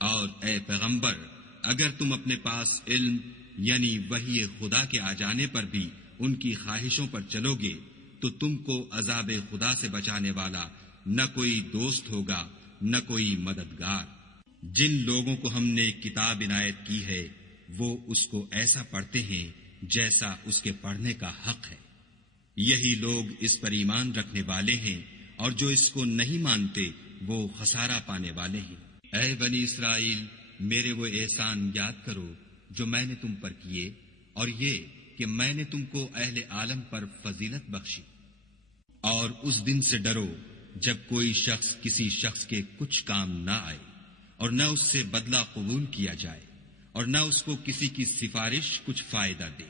اور اے پیغمبر اگر تم اپنے پاس علم یعنی وحی خدا کے آ جانے پر بھی ان کی خواہشوں پر چلو گے تو تم کو عذاب خدا سے بچانے والا نہ کوئی دوست ہوگا نہ کوئی مددگار۔ جن لوگوں کو ہم نے کتاب عنایت کی ہے وہ اس کو ایسا پڑھتے ہیں جیسا اس کے پڑھنے کا حق ہے، یہی لوگ اس پر ایمان رکھنے والے ہیں، اور جو اس کو نہیں مانتے وہ خسارہ پانے والے ہیں۔ اے بنی اسرائیل، میرے وہ احسان یاد کرو جو میں نے تم پر کیے، اور یہ کہ میں نے تم کو اہل عالم پر فضیلت بخشی۔ اور اس دن سے ڈرو جب کوئی شخص کسی شخص کے کچھ کام نہ آئے، اور نہ اس سے بدلہ قبول کیا جائے، اور نہ اس کو کسی کی سفارش کچھ فائدہ دے،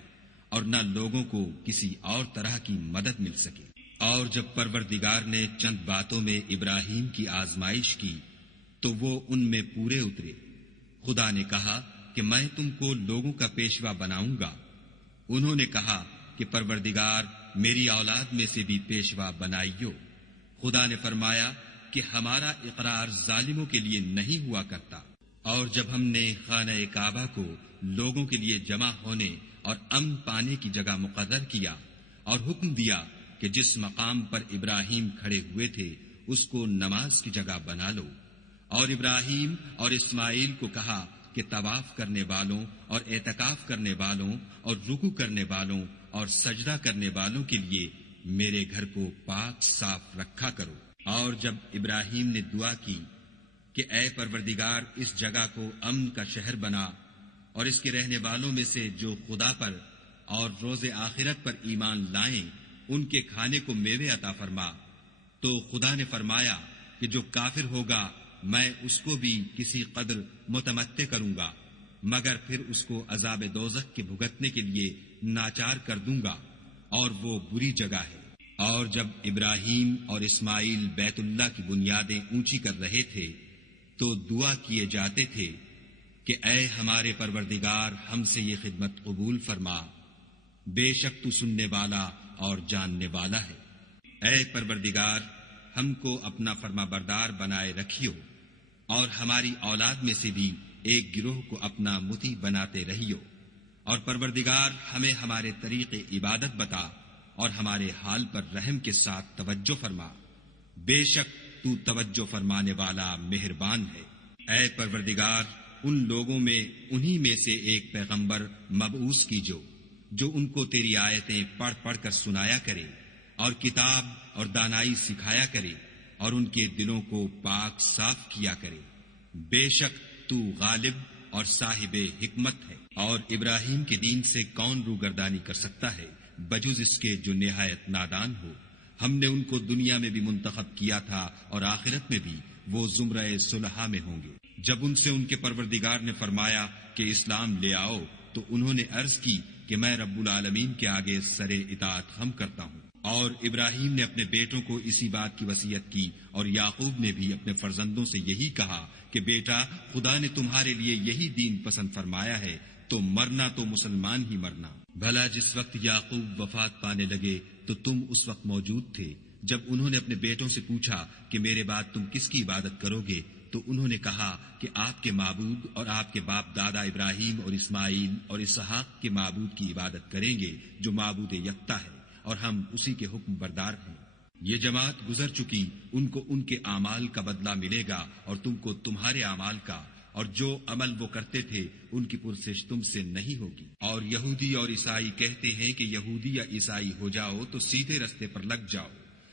اور نہ لوگوں کو کسی اور طرح کی مدد مل سکے۔ اور جب پروردگار نے چند باتوں میں ابراہیم کی آزمائش کی تو وہ ان میں پورے اترے۔ خدا نے کہا کہ میں تم کو لوگوں کا پیشوا بناؤں گا۔ انہوں نے کہا کہ پروردگار میری اولاد میں سے بھی پیشوا بنائیو۔ خدا نے فرمایا کہ ہمارا اقرار ظالموں کے لیے نہیں ہوا کرتا۔ اور جب ہم نے خانہ کعبہ کو لوگوں کے لیے جمع ہونے اور امن پانے کی جگہ مقرر کیا اور حکم دیا کہ جس مقام پر ابراہیم کھڑے ہوئے تھے اس کو نماز کی جگہ بنا لو، اور ابراہیم اور اسماعیل کو کہا کہ طواف کرنے والوں اور اعتکاف کرنے والوں اور رکوع کرنے والوں اور سجدہ کرنے والوں کے لیے میرے گھر کو پاک صاف رکھا کرو۔ اور جب ابراہیم نے دعا کی کہ اے پروردگار اس جگہ کو امن کا شہر بنا، اور اس کے رہنے والوں میں سے جو خدا پر اور روز آخرت پر ایمان لائیں ان کے کھانے کو میوے عطا فرما، تو خدا نے فرمایا کہ جو کافر ہوگا میں اس کو بھی کسی قدر متمتع کروں گا، مگر پھر اس کو عذاب دوزخ کے بھگتنے کے لیے ناچار کر دوں گا، اور وہ بری جگہ ہے۔ اور جب ابراہیم اور اسماعیل بیت اللہ کی بنیادیں اونچی کر رہے تھے تو دعا کیے جاتے تھے کہ اے ہمارے پروردگار ہم سے یہ خدمت قبول فرما، بے شک تو سننے والا اور جاننے والا ہے۔ اے پروردگار ہم کو اپنا فرما بردار بنائے رکھیو، اور ہماری اولاد میں سے بھی ایک گروہ کو اپنا مطیع بناتے رہیو، اور پروردگار ہمیں ہمارے طریق عبادت بتا اور ہمارے حال پر رحم کے ساتھ توجہ فرما، بے شک تو توجہ فرمانے والا مہربان ہے۔ اے پروردگار ان لوگوں میں انہی میں سے ایک پیغمبر مبعوث کیجو جو ان کو تیری آیتیں پڑھ پڑھ کر سنایا کرے اور کتاب اور دانائی سکھایا کرے اور ان کے دلوں کو پاک صاف کیا کرے، بے شک تو غالب اور صاحب حکمت ہے۔ اور ابراہیم کے دین سے کون روگردانی کر سکتا ہے بجز اس کے جو نہایت نادان ہو۔ ہم نے ان کو دنیا میں بھی منتخب کیا تھا اور آخرت میں بھی وہ زمرہ صلحاء میں ہوں گے۔ جب ان سے ان کے پروردگار نے فرمایا کہ اسلام لے آؤ تو انہوں نے عرض کی کہ میں رب العالمین کے آگے سر اطاعت خم کرتا ہوں۔ اور ابراہیم نے اپنے بیٹوں کو اسی بات کی وصیت کی، اور یعقوب نے بھی اپنے فرزندوں سے یہی کہا کہ بیٹا خدا نے تمہارے لیے یہی دین پسند فرمایا ہے تو مرنا تو مسلمان ہی مرنا۔ بھلا جس وقت یعقوب وفات پانے لگے تو تم اس وقت موجود تھے جب انہوں نے اپنے بیٹوں سے پوچھا کہ میرے بعد تم کس کی عبادت کرو گے، تو انہوں نے کہا کہ آپ کے معبود اور آپ کے باپ دادا ابراہیم اور اسماعیل اور اسحاق کے معبود کی عبادت کریں گے جو معبود یکتا ہے، اور ہم اسی کے حکم بردار ہیں۔ یہ جماعت گزر چکی، ان کو ان کے اعمال کا بدلہ ملے گا اور تم کو تمہارے اعمال کا، اور جو عمل وہ کرتے تھے ان کی پرسش تم سے نہیں ہوگی۔ اور یہودی اور عیسائی کہتے ہیں کہ یہودی یا عیسائی ہو جاؤ تو سیدھے رستے پر لگ جاؤ۔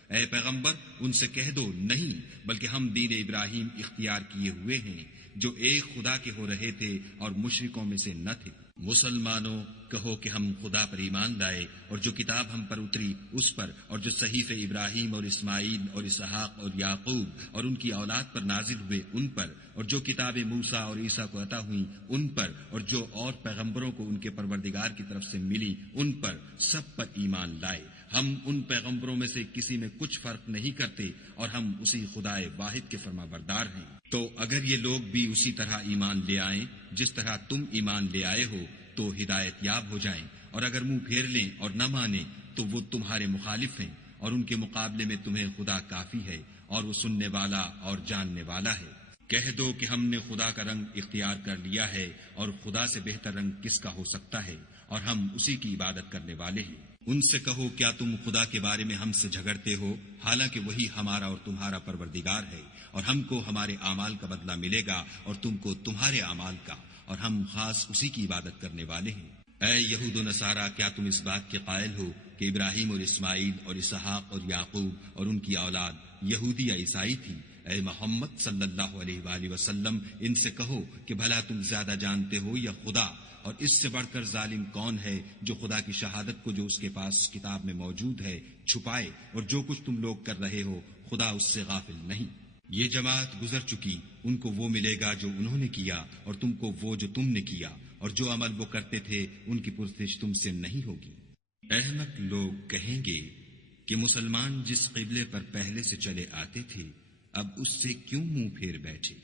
اے پیغمبر ان سے کہہ دو نہیں، بلکہ ہم دین ابراہیم اختیار کیے ہوئے ہیں جو ایک خدا کے ہو رہے تھے اور مشرکوں میں سے نہ تھے۔ مسلمانوں کہو کہ ہم خدا پر ایمان لائے اور جو کتاب ہم پر اتری اس پر، اور جو صحیفے ابراہیم اور اسماعیل اور اسحاق اور یعقوب اور ان کی اولاد پر نازل ہوئے ان پر، اور جو کتابیں موسیٰ اور عیسیٰ کو عطا ہوئیں ان پر، اور جو اور پیغمبروں کو ان کے پروردگار کی طرف سے ملی ان پر، سب پر ایمان لائے۔ ہم ان پیغمبروں میں سے کسی میں کچھ فرق نہیں کرتے اور ہم اسی خدائے واحد کے فرما بردار ہیں۔ تو اگر یہ لوگ بھی اسی طرح ایمان لے آئیں جس طرح تم ایمان لے آئے ہو تو ہدایت یاب ہو جائیں، اور اگر منہ پھیر لیں اور نہ مانیں تو وہ تمہارے مخالف ہیں، اور ان کے مقابلے میں تمہیں خدا کافی ہے، اور وہ سننے والا اور جاننے والا ہے۔ کہہ دو کہ ہم نے خدا کا رنگ اختیار کر لیا ہے، اور خدا سے بہتر رنگ کس کا ہو سکتا ہے، اور ہم اسی کی عبادت کرنے والے ہیں۔ ان سے کہو کیا تم خدا کے بارے میں ہم سے جھگڑتے ہو، حالانکہ وہی ہمارا اور تمہارا پروردگار ہے، اور ہم کو ہمارے اعمال کا بدلہ ملے گا اور تم کو تمہارے اعمال کا، اور ہم خاص اسی کی عبادت کرنے والے ہیں۔ اے یہود و نصارہ، کیا تم اس بات کے قائل ہو کہ ابراہیم اور اسماعیل اور اسحاق اور یعقوب اور ان کی اولاد یہودی یا عیسائی تھی؟ اے محمد صلی اللہ علیہ وآلہ وسلم، ان سے کہو کہ بھلا تم زیادہ جانتے ہو یا خدا، اور اس سے بڑھ کر ظالم کون ہے جو خدا کی شہادت کو جو اس کے پاس کتاب میں موجود ہے چھپائے، اور جو کچھ تم لوگ کر رہے ہو خدا اس سے غافل نہیں۔ یہ جماعت گزر چکی، ان کو وہ ملے گا جو انہوں نے کیا، اور تم کو وہ جو تم نے کیا، اور جو عمل وہ کرتے تھے ان کی پرسش تم سے نہیں ہوگی۔ احمق لوگ کہیں گے کہ مسلمان جس قبلے پر پہلے سے چلے آتے تھے اب اس سے کیوں منہ پھیر بیٹھے؟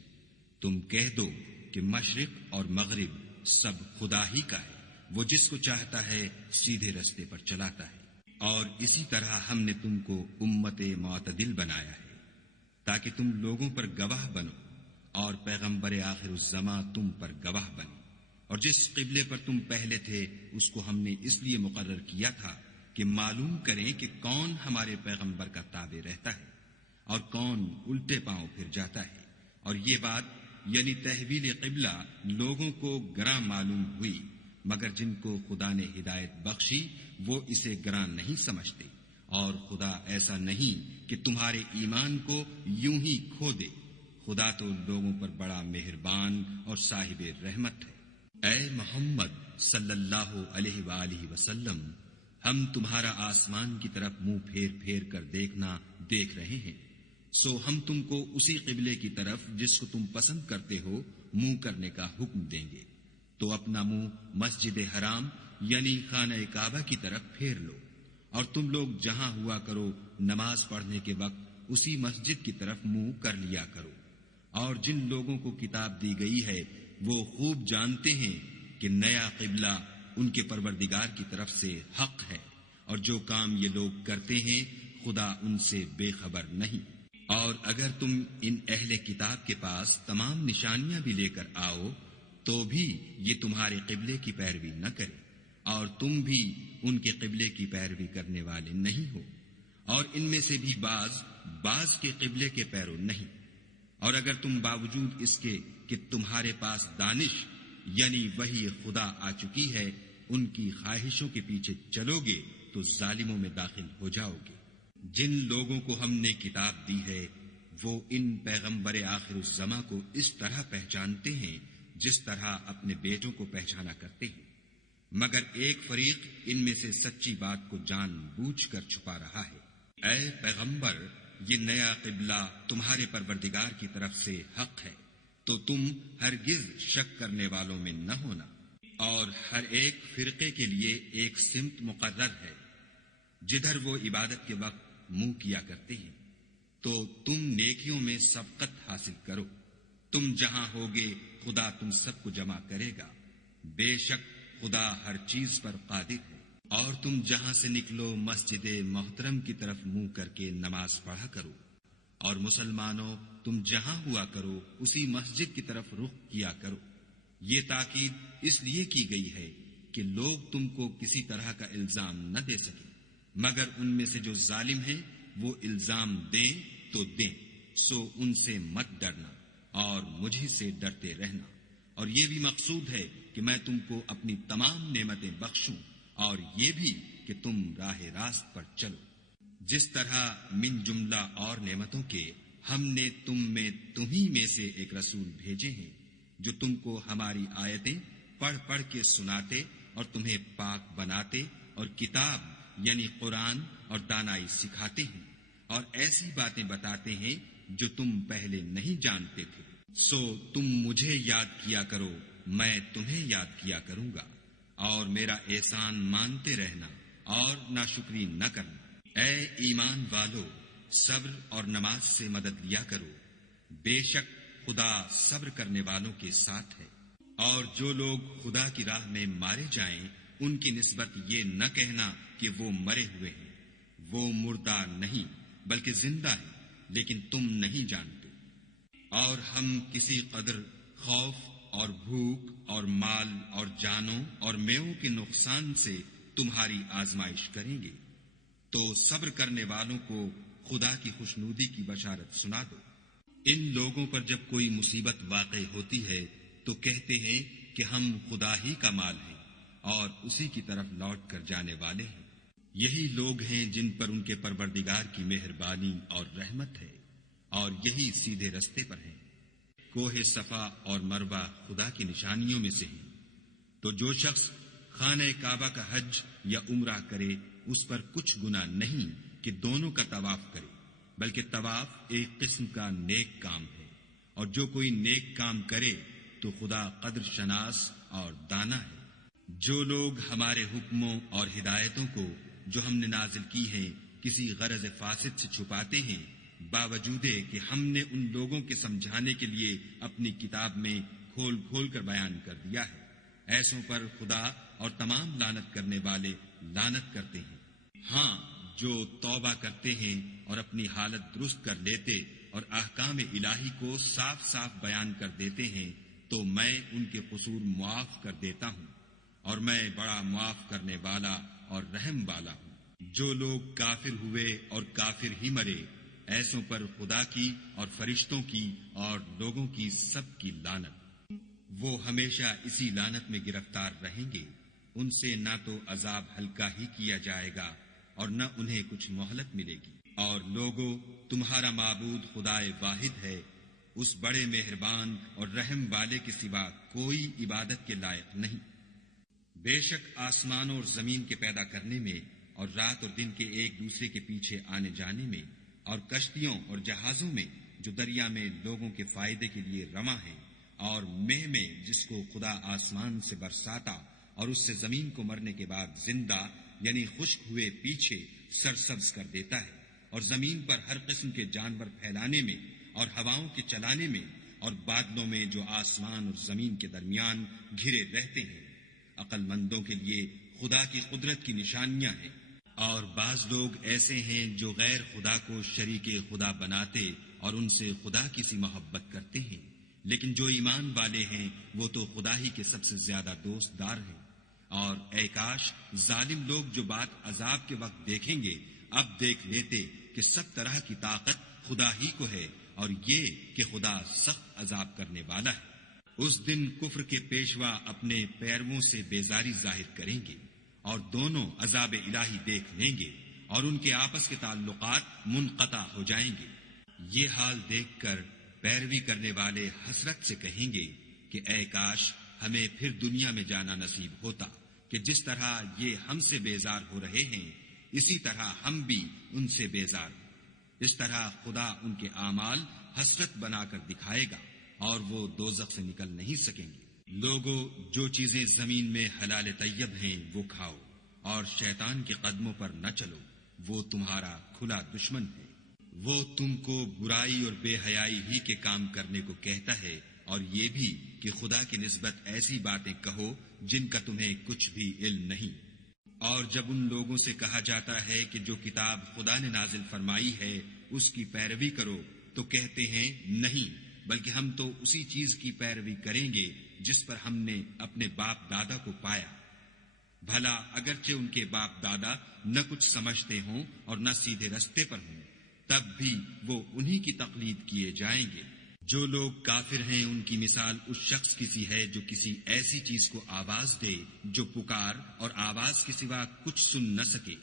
تم کہہ دو کہ مشرق اور مغرب سب خدا ہی کا ہے، وہ جس کو چاہتا ہے سیدھے رستے پر چلاتا ہے، اور اسی طرح ہم نے تم کو امت معتدل بنایا ہے تاکہ تم لوگوں پر گواہ بنو، اور پیغمبر آخر الزماں تم پر گواہ بنے۔ اور جس قبلے پر تم پہلے تھے اس کو ہم نے اس لیے مقرر کیا تھا کہ معلوم کریں کہ کون ہمارے پیغمبر کا تابع رہتا ہے اور کون الٹے پاؤں پھر جاتا ہے۔ اور یہ بات یعنی تحویل قبلہ لوگوں کو گراں معلوم ہوئی، مگر جن کو خدا نے ہدایت بخشی وہ اسے گراں نہیں سمجھتے، اور خدا ایسا نہیں کہ تمہارے ایمان کو یوں ہی کھو دے، خدا تو لوگوں پر بڑا مہربان اور صاحب رحمت ہے۔ اے محمد صلی اللہ علیہ وآلہ وسلم، ہم تمہارا آسمان کی طرف منہ پھیر پھیر کر دیکھنا دیکھ رہے ہیں، سو ہم تم کو اسی قبلے کی طرف جس کو تم پسند کرتے ہو منہ کرنے کا حکم دیں گے، تو اپنا منہ مسجد حرام یعنی خانہ کعبہ کی طرف پھیر لو، اور تم لوگ جہاں ہوا کرو نماز پڑھنے کے وقت اسی مسجد کی طرف منہ کر لیا کرو۔ اور جن لوگوں کو کتاب دی گئی ہے وہ خوب جانتے ہیں کہ نیا قبلہ ان کے پروردگار کی طرف سے حق ہے، اور جو کام یہ لوگ کرتے ہیں خدا ان سے بے خبر نہیں۔ اور اگر تم ان اہل کتاب کے پاس تمام نشانیاں بھی لے کر آؤ تو بھی یہ تمہارے قبلے کی پیروی نہ کرے، اور تم بھی ان کے قبلے کی پیروی کرنے والے نہیں ہو، اور ان میں سے بھی بعض کے قبلے کے پیرو نہیں۔ اور اگر تم باوجود اس کے کہ تمہارے پاس دانش یعنی وحی خدا آ چکی ہے ان کی خواہشوں کے پیچھے چلو گے تو ظالموں میں داخل ہو جاؤ گے۔ جن لوگوں کو ہم نے کتاب دی ہے وہ ان پیغمبر آخر الزماں کو اس طرح پہچانتے ہیں جس طرح اپنے بیٹوں کو پہچانا کرتے ہیں، مگر ایک فریق ان میں سے سچی بات کو جان بوجھ کر چھپا رہا ہے۔ اے پیغمبر، یہ نیا قبلہ تمہارے پروردگار کی طرف سے حق ہے، تو تم ہرگز شک کرنے والوں میں نہ ہونا، اور ہر ایک فرقے کے لیے ایک سمت مقرر ہے جدھر وہ عبادت کے وقت منہ کیا کرتے ہیں، تو تم نیکیوں میں سبقت حاصل کرو، تم جہاں ہوگے خدا تم سب کو جمع کرے گا، بے شک خدا ہر چیز پر قادر ہے۔ اور تم جہاں سے نکلو مسجد محترم کی طرف منہ کر کے نماز پڑھا کرو، اور مسلمانوں تم جہاں ہوا کرو اسی مسجد کی طرف رخ کیا کرو۔ یہ تاکید اس لیے کی گئی ہے کہ لوگ تم کو کسی طرح کا الزام نہ دے سکیں، مگر ان میں سے جو ظالم ہیں وہ الزام دیں تو دیں، سو ان سے مت ڈرنا اور مجھے سے ڈرتے رہنا۔ اور یہ بھی مقصود ہے کہ میں تم کو اپنی تمام نعمتیں بخشوں، اور یہ بھی کہ تم راہ راست پر چلو۔ جس طرح من جملہ اور نعمتوں کے ہم نے تمہیں میں سے ایک رسول بھیجے ہیں جو تم کو ہماری آیتیں پڑھ پڑھ کے سناتے اور تمہیں پاک بناتے اور کتاب یعنی قرآن اور دانائی سکھاتے ہیں، اور ایسی باتیں بتاتے ہیں جو تم پہلے نہیں جانتے تھے۔ سو تم مجھے یاد کیا کرو، میں تمہیں یاد کیا کروں گا، اور میرا احسان مانتے رہنا اور ناشکری نہ کرنا۔ اے ایمان والو، صبر اور نماز سے مدد لیا کرو، بے شک خدا صبر کرنے والوں کے ساتھ ہے۔ اور جو لوگ خدا کی راہ میں مارے جائیں ان کی نسبت یہ نہ کہنا کہ وہ مرے ہوئے ہیں، وہ مردہ نہیں بلکہ زندہ ہیں، لیکن تم نہیں جانتے۔ اور ہم کسی قدر خوف اور بھوک اور مال اور جانوں اور میووں کے نقصان سے تمہاری آزمائش کریں گے، تو صبر کرنے والوں کو خدا کی خوشنودی کی بشارت سنا دو۔ ان لوگوں پر جب کوئی مصیبت واقع ہوتی ہے تو کہتے ہیں کہ ہم خدا ہی کا مال ہیں اور اسی کی طرف لوٹ کر جانے والے ہیں۔ یہی لوگ ہیں جن پر ان کے پروردگار کی مہربانی اور رحمت ہے، اور یہی سیدھے رستے پر ہیں۔ کوہ صفا اور مروہ خدا کی نشانیوں میں سے ہیں، تو جو شخص خانہ کعبہ کا حج یا عمرہ کرے اس پر کچھ گناہ نہیں کہ دونوں کا طواف کرے، بلکہ طواف ایک قسم کا نیک کام ہے، اور جو کوئی نیک کام کرے تو خدا قدر شناس اور دانا ہے۔ جو لوگ ہمارے حکموں اور ہدایتوں کو جو ہم نے نازل کی ہیں کسی غرض فاسد سے چھپاتے ہیں، باوجود کہ ہم نے ان لوگوں کے سمجھانے کے لیے اپنی کتاب میں کھول کھول کر بیان کر دیا ہے، ایسوں پر خدا اور تمام لعنت کرنے والے لعنت کرتے ہیں۔ ہاں، جو توبہ کرتے ہیں اور اپنی حالت درست کر لیتے اور احکام الہی کو صاف صاف بیان کر دیتے ہیں تو میں ان کے قصور معاف کر دیتا ہوں، اور میں بڑا معاف کرنے والا اور رحم والا ہوں۔ جو لوگ کافر ہوئے اور کافر ہی مرے، ایسوں پر خدا کی اور فرشتوں کی اور لوگوں کی سب کی لعنت۔ وہ ہمیشہ اسی لعنت میں گرفتار رہیں گے، ان سے نہ تو عذاب ہلکا ہی کیا جائے گا اور نہ انہیں کچھ مہلت ملے گی۔ اور لوگو، تمہارا معبود خدائے واحد ہے، اس بڑے مہربان اور رحم والے کے سوا کوئی عبادت کے لائق نہیں۔ بے شک آسمانوں اور زمین کے پیدا کرنے میں اور رات اور دن کے ایک دوسرے کے پیچھے آنے جانے میں اور کشتیوں اور جہازوں میں جو دریا میں لوگوں کے فائدے کے لیے رواں ہیں، اور مہ میں جس کو خدا آسمان سے برساتا اور اس سے زمین کو مرنے کے بعد زندہ یعنی خشک ہوئے پیچھے سرسبز کر دیتا ہے، اور زمین پر ہر قسم کے جانور پھیلانے میں اور ہواؤں کے چلانے میں اور بادلوں میں جو آسمان اور زمین کے درمیان گھرے رہتے ہیں۔ عقل مندوں کے لیے خدا کی قدرت کی نشانیاں ہیں۔ اور بعض لوگ ایسے ہیں جو غیر خدا کو شریک خدا بناتے اور ان سے خدا کی سی محبت کرتے ہیں، لیکن جو ایمان والے ہیں وہ تو خدا ہی کے سب سے زیادہ دوست دار ہیں۔ اور اے کاش ظالم لوگ جو بات عذاب کے وقت دیکھیں گے اب دیکھ لیتے کہ سب طرح کی طاقت خدا ہی کو ہے، اور یہ کہ خدا سخت عذاب کرنے والا ہے۔ اس دن کفر کے پیشوا اپنے پیرووں سے بیزاری ظاہر کریں گے، اور دونوں عذاب الہی دیکھ لیں گے، اور ان کے آپس کے تعلقات منقطع ہو جائیں گے۔ یہ حال دیکھ کر پیروی کرنے والے حسرت سے کہیں گے کہ اے کاش ہمیں پھر دنیا میں جانا نصیب ہوتا کہ جس طرح یہ ہم سے بیزار ہو رہے ہیں اسی طرح ہم بھی ان سے بیزار ہوں۔ اس طرح خدا ان کے اعمال حسرت بنا کر دکھائے گا اور وہ دوزخ سے نکل نہیں سکیں گے۔ لوگو، جو چیزیں زمین میں حلال طیب ہیں وہ کھاؤ، اور شیطان کے قدموں پر نہ چلو، وہ تمہارا کھلا دشمن ہے۔ وہ تم کو برائی اور بے حیائی ہی کے کام کرنے کو کہتا ہے، اور یہ بھی کہ خدا کی نسبت ایسی باتیں کہو جن کا تمہیں کچھ بھی علم نہیں۔ اور جب ان لوگوں سے کہا جاتا ہے کہ جو کتاب خدا نے نازل فرمائی ہے اس کی پیروی کرو تو کہتے ہیں نہیں، بلکہ ہم تو اسی چیز کی پیروی کریں گے جس پر ہم نے اپنے باپ دادا کو پایا۔ بھلا اگرچہ ان کے باپ دادا نہ کچھ سمجھتے ہوں اور نہ سیدھے رستے پر ہوں، تب بھی وہ انہی کی تقلید کیے جائیں گے۔ جو لوگ کافر ہیں ان کی مثال اس شخص کی سی ہے جو کسی ایسی چیز کو آواز دے جو پکار اور آواز کے سوا کچھ سن نہ سکے۔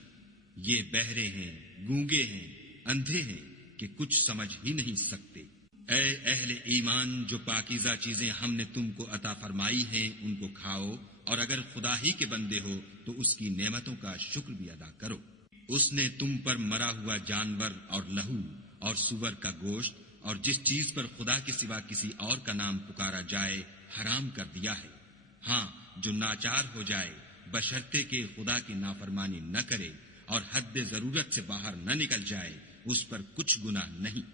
یہ بہرے ہیں، گونگے ہیں، اندھے ہیں کہ کچھ سمجھ ہی نہیں سکتے۔ اے اہل ایمان، جو پاکیزہ چیزیں ہم نے تم کو عطا فرمائی ہیں ان کو کھاؤ، اور اگر خدا ہی کے بندے ہو تو اس کی نعمتوں کا شکر بھی ادا کرو۔ اس نے تم پر مرا ہوا جانور اور لہو اور سور کا گوشت اور جس چیز پر خدا کے سوا کسی اور کا نام پکارا جائے حرام کر دیا ہے۔ ہاں، جو ناچار ہو جائے بشرطے کہ خدا کی نافرمانی نہ کرے اور حد ضرورت سے باہر نہ نکل جائے، اس پر کچھ گناہ نہیں۔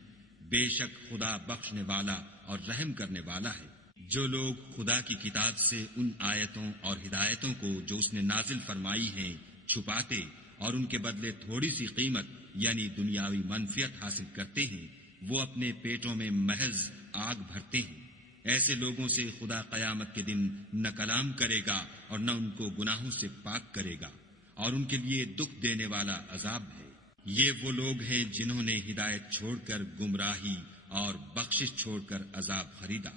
بے شک خدا بخشنے والا اور رحم کرنے والا ہے۔ جو لوگ خدا کی کتاب سے ان آیتوں اور ہدایتوں کو جو اس نے نازل فرمائی ہیں چھپاتے اور ان کے بدلے تھوڑی سی قیمت یعنی دنیاوی منفعت حاصل کرتے ہیں، وہ اپنے پیٹوں میں محض آگ بھرتے ہیں۔ ایسے لوگوں سے خدا قیامت کے دن نہ کلام کرے گا اور نہ ان کو گناہوں سے پاک کرے گا، اور ان کے لیے دکھ دینے والا عذاب ہے۔ یہ وہ لوگ ہیں جنہوں نے ہدایت چھوڑ کر گمراہی اور بخشش چھوڑ کر عذاب خریدا۔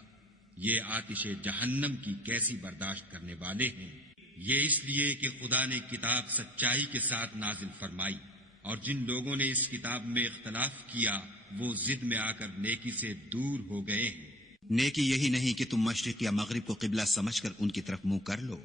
یہ آتش جہنم کی کیسی برداشت کرنے والے ہیں۔ یہ اس لیے کہ خدا نے کتاب سچائی کے ساتھ نازل فرمائی، اور جن لوگوں نے اس کتاب میں اختلاف کیا وہ ضد میں آ کر نیکی سے دور ہو گئے ہیں۔ نیکی یہی نہیں کہ تم مشرق یا مغرب کو قبلہ سمجھ کر ان کی طرف منہ کر لو،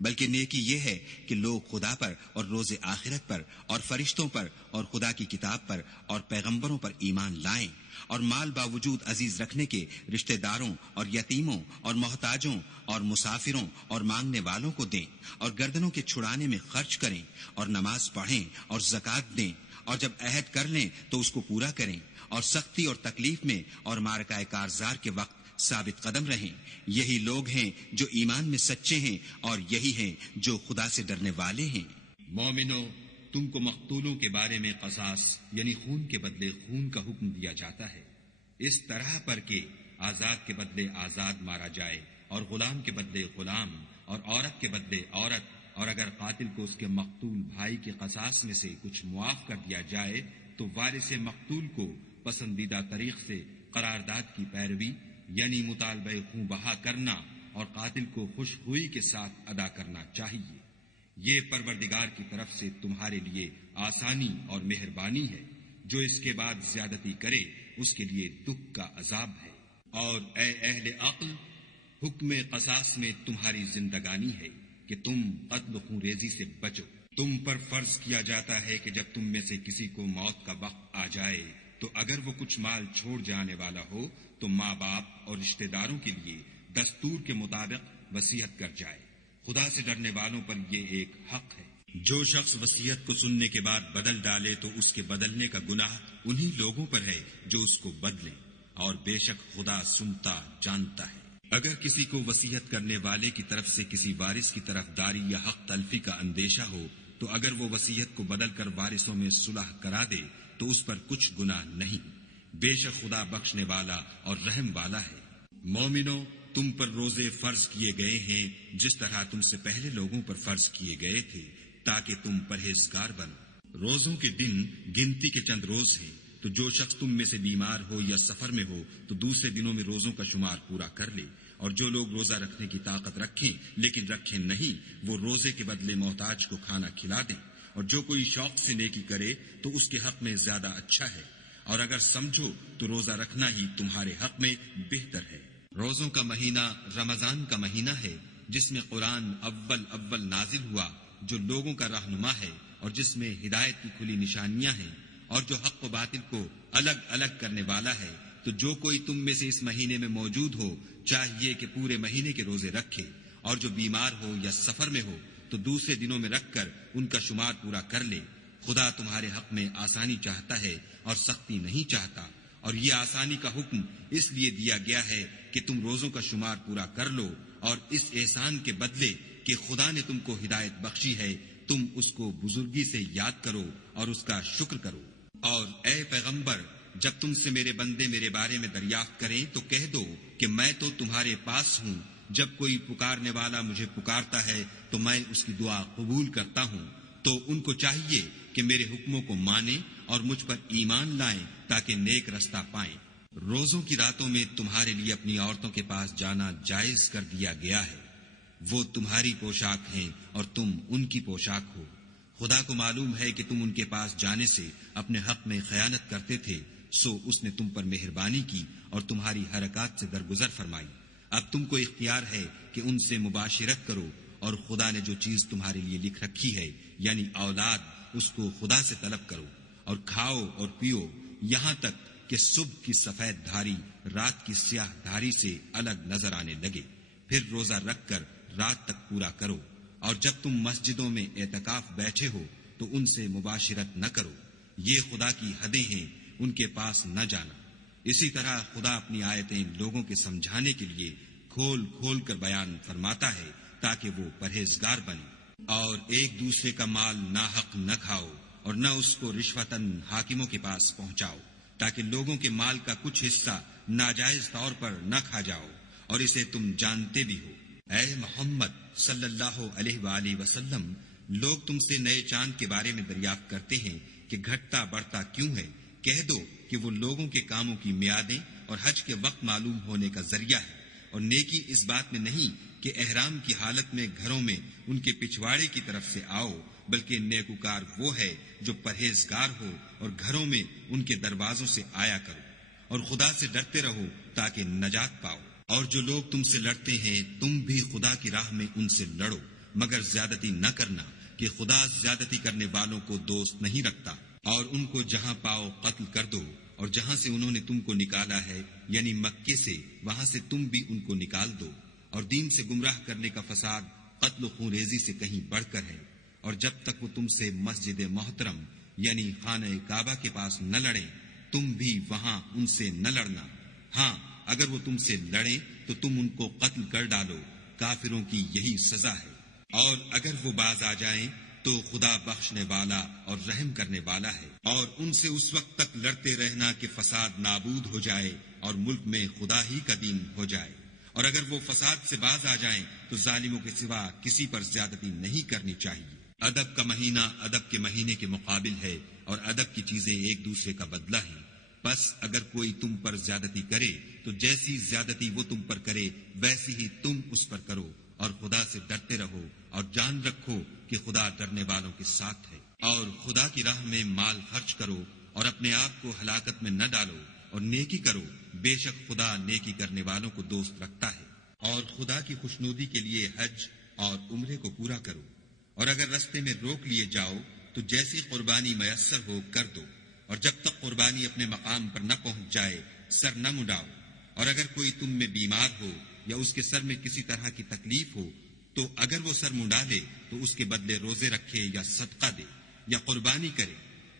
بلکہ نیکی یہ ہے کہ لوگ خدا پر اور روز آخرت پر اور فرشتوں پر اور خدا کی کتاب پر اور پیغمبروں پر ایمان لائیں، اور مال باوجود عزیز رکھنے کے رشتہ داروں اور یتیموں اور محتاجوں اور مسافروں اور مانگنے والوں کو دیں، اور گردنوں کے چھڑانے میں خرچ کریں، اور نماز پڑھیں اور زکوٰۃ دیں، اور جب عہد کر لیں تو اس کو پورا کریں، اور سختی اور تکلیف میں اور معرکہ کارزار کے وقت ثابت قدم رہیں۔ یہی لوگ ہیں جو ایمان میں سچے ہیں، اور یہی ہیں جو خدا سے ڈرنے والے ہیں۔ مومنو، تم کو مقتولوں کے بارے میں قصاص یعنی خون کے بدلے خون کا حکم دیا جاتا ہے، اس طرح پر کہ آزاد کے بدلے آزاد مارا جائے، اور غلام کے بدلے غلام، اور عورت کے بدلے عورت، اور اگر قاتل کو اس کے مقتول بھائی کے قصاص میں سے کچھ معاف کر دیا جائے تو وارث مقتول کو پسندیدہ طریق سے قرارداد کی پیروی یعنی مطالبہ خون بہا کرنا اور قاتل کو خوش خوئی کے ساتھ ادا کرنا چاہیے۔ یہ پروردگار کی طرف سے تمہارے لیے آسانی اور مہربانی ہے۔ جو اس کے بعد زیادتی کرے اس کے لیے دکھ کا عذاب ہے۔ اور اے اہل عقل، حکم قصاص میں تمہاری زندگانی ہے کہ تم قتل خون ریزی سے بچو۔ تم پر فرض کیا جاتا ہے کہ جب تم میں سے کسی کو موت کا وقت آ جائے تو اگر وہ کچھ مال چھوڑ جانے والا ہو تو ماں باپ اور رشتہ داروں کے لیے دستور کے مطابق وصیت کر جائے۔ خدا سے ڈرنے والوں پر یہ ایک حق ہے۔ جو شخص وصیت کو سننے کے بعد بدل ڈالے تو اس کے بدلنے کا گناہ انہی لوگوں پر ہے جو اس کو بدلیں، اور بے شک خدا سنتا جانتا ہے۔ اگر کسی کو وصیت کرنے والے کی طرف سے کسی وارث کی طرف داری یا حق تلفی کا اندیشہ ہو تو اگر وہ وصیت کو بدل کر وارثوں میں صلح کرا دے تو اس پر کچھ گناہ نہیں، بے شک خدا بخشنے والا اور رحم والا ہے۔ مومنو، تم پر روزے فرض کیے گئے ہیں جس طرح تم سے پہلے لوگوں پر فرض کیے گئے تھے تاکہ تم پرہیزگار بنو۔ روزوں کے دن گنتی کے چند روز ہیں، تو جو شخص تم میں سے بیمار ہو یا سفر میں ہو تو دوسرے دنوں میں روزوں کا شمار پورا کر لے، اور جو لوگ روزہ رکھنے کی طاقت رکھیں لیکن رکھیں نہیں وہ روزے کے بدلے محتاج کو کھانا کھلا دیں، اور جو کوئی شوق سے نیکی کرے تو اس کے حق میں زیادہ اچھا ہے، اور اگر سمجھو تو روزہ رکھنا ہی تمہارے حق میں بہتر ہے۔ روزوں کا مہینہ رمضان کا مہینہ ہے جس میں قرآن اول نازل ہوا، جو لوگوں کا رہنما ہے اور جس میں ہدایت کی کھلی نشانیاں ہیں، اور جو حق و باطل کو الگ الگ کرنے والا ہے۔ تو جو کوئی تم میں سے اس مہینے میں موجود ہو چاہیے کہ پورے مہینے کے روزے رکھے، اور جو بیمار ہو یا سفر میں ہو تو دوسرے دنوں میں رکھ کر ان کا شمار پورا کر لے۔ خدا تمہارے حق میں آسانی چاہتا ہے اور سختی نہیں چاہتا، اور یہ آسانی کا حکم اس لیے دیا گیا ہے کہ تم روزوں کا شمار پورا کر لو، اور اس احسان کے بدلے کہ خدا نے تم کو ہدایت بخشی ہے تم اس کو بزرگی سے یاد کرو اور اس کا شکر کرو۔ اور اے پیغمبر، جب تم سے میرے بندے میرے بارے میں دریافت کریں تو کہہ دو کہ میں تو تمہارے پاس ہوں، جب کوئی پکارنے والا مجھے پکارتا ہے تو میں اس کی دعا قبول کرتا ہوں۔ تو ان کو چاہیے کہ میرے حکموں کو مانیں اور مجھ پر ایمان لائیں تاکہ نیک رستہ پائیں۔ روزوں کی راتوں میں تمہارے لیے اپنی عورتوں کے پاس جانا جائز کر دیا گیا ہے، وہ تمہاری پوشاک ہیں اور تم ان کی پوشاک ہو۔ خدا کو معلوم ہے کہ تم ان کے پاس جانے سے اپنے حق میں خیانت کرتے تھے، سو اس نے تم پر مہربانی کی اور تمہاری حرکات سے درگزر فرمائی۔ اب تم کو اختیار ہے کہ ان سے مباشرت کرو، اور خدا نے جو چیز تمہارے لیے لکھ رکھی ہے یعنی اولاد، اس کو خدا سے طلب کرو، اور کھاؤ اور پیو یہاں تک کہ صبح کی سفید دھاری رات کی سیاہ دھاری سے الگ نظر آنے لگے، پھر روزہ رکھ کر رات تک پورا کرو، اور جب تم مسجدوں میں اعتکاف بیٹھے ہو تو ان سے مباشرت نہ کرو، یہ خدا کی حدیں ہیں، ان کے پاس نہ جانا۔ اسی طرح خدا اپنی آیتیں لوگوں کے سمجھانے کے لیے کھول کھول کر بیان فرماتا ہے تاکہ وہ پرہیزگار بنے۔ اور ایک دوسرے کا مال ناحق نہ کھاؤ اور نہ اس کو رشوتاً حاکموں کے پاس پہنچاؤ، تاکہ لوگوں کے مال کا کچھ حصہ ناجائز طور پر نہ کھا جاؤ، اور اسے تم جانتے بھی ہو۔ اے محمد صلی اللہ علیہ وآلہ وسلم، لوگ تم سے نئے چاند کے بارے میں دریافت کرتے ہیں کہ گھٹتا بڑھتا کیوں ہے؟ کہہ دو کہ وہ لوگوں کے کاموں کی میعادیں اور حج کے وقت معلوم ہونے کا ذریعہ ہے، اور نیکی اس بات میں نہیں کہ احرام کی حالت میں گھروں میں ان کے پچھواڑے کی طرف سے آؤ، بلکہ نیکوکار وہ ہے جو پرہیزگار ہو اور گھروں میں ان کے دروازوں سے آیا کرو، اور خدا سے ڈرتے رہو تاکہ نجات پاؤ۔ اور جو لوگ تم سے لڑتے ہیں تم بھی خدا کی راہ میں ان سے لڑو، مگر زیادتی نہ کرنا، کہ خدا زیادتی کرنے والوں کو دوست نہیں رکھتا۔ اور ان کو جہاں پاؤ قتل کر دو، اور جہاں سے انہوں نے تم کو نکالا ہے یعنی مکے سے، وہاں سے تم بھی ان کو نکال دو۔ اور دین سے گمراہ کرنے کا فساد قتل و خون ریزی سے کہیں بڑھ کر ہے۔ اور جب تک وہ تم سے مسجد محترم یعنی خانہ کعبہ کے پاس نہ لڑیں، تم بھی وہاں ان سے نہ لڑنا۔ ہاں، اگر وہ تم سے لڑیں تو تم ان کو قتل کر ڈالو، کافروں کی یہی سزا ہے۔ اور اگر وہ باز آ جائیں تو خدا بخشنے والا اور رحم کرنے والا ہے۔ اور ان سے اس وقت تک لڑتے رہنا کہ فساد نابود ہو جائے اور ملک میں خدا ہی کا دین ہو جائے۔ اور اگر وہ فساد سے باز آ جائیں تو ظالموں کے سوا کسی پر زیادتی نہیں کرنی چاہیے۔ ادب کا مہینہ ادب کے مہینے کے مقابل ہے، اور ادب کی چیزیں ایک دوسرے کا بدلہ ہیں۔ بس اگر کوئی تم پر زیادتی کرے تو جیسی زیادتی وہ تم پر کرے ویسی ہی تم اس پر کرو، اور خدا سے ڈرتے رہو اور جان رکھو کہ خدا ڈرنے والوں کے ساتھ ہے۔ اور خدا کی راہ میں مال خرچ کرو اور اپنے آپ کو ہلاکت میں نہ ڈالو، اور نیکی کرو، بے شک خدا نیکی کرنے والوں کو دوست رکھتا ہے۔ اور خدا کی خوشنودی کے لیے حج اور عمرے کو پورا کرو، اور اگر رستے میں روک لیے جاؤ تو جیسی قربانی میسر ہو کر دو، اور جب تک قربانی اپنے مقام پر نہ پہنچ جائے سر نہ مڈاؤ۔ اور اگر کوئی تم میں بیمار ہو یا اس کے سر میں کسی طرح کی تکلیف ہو تو اگر وہ سر منڈا لے تو اس کے بدلے روزے رکھے یا صدقہ دے یا قربانی کرے۔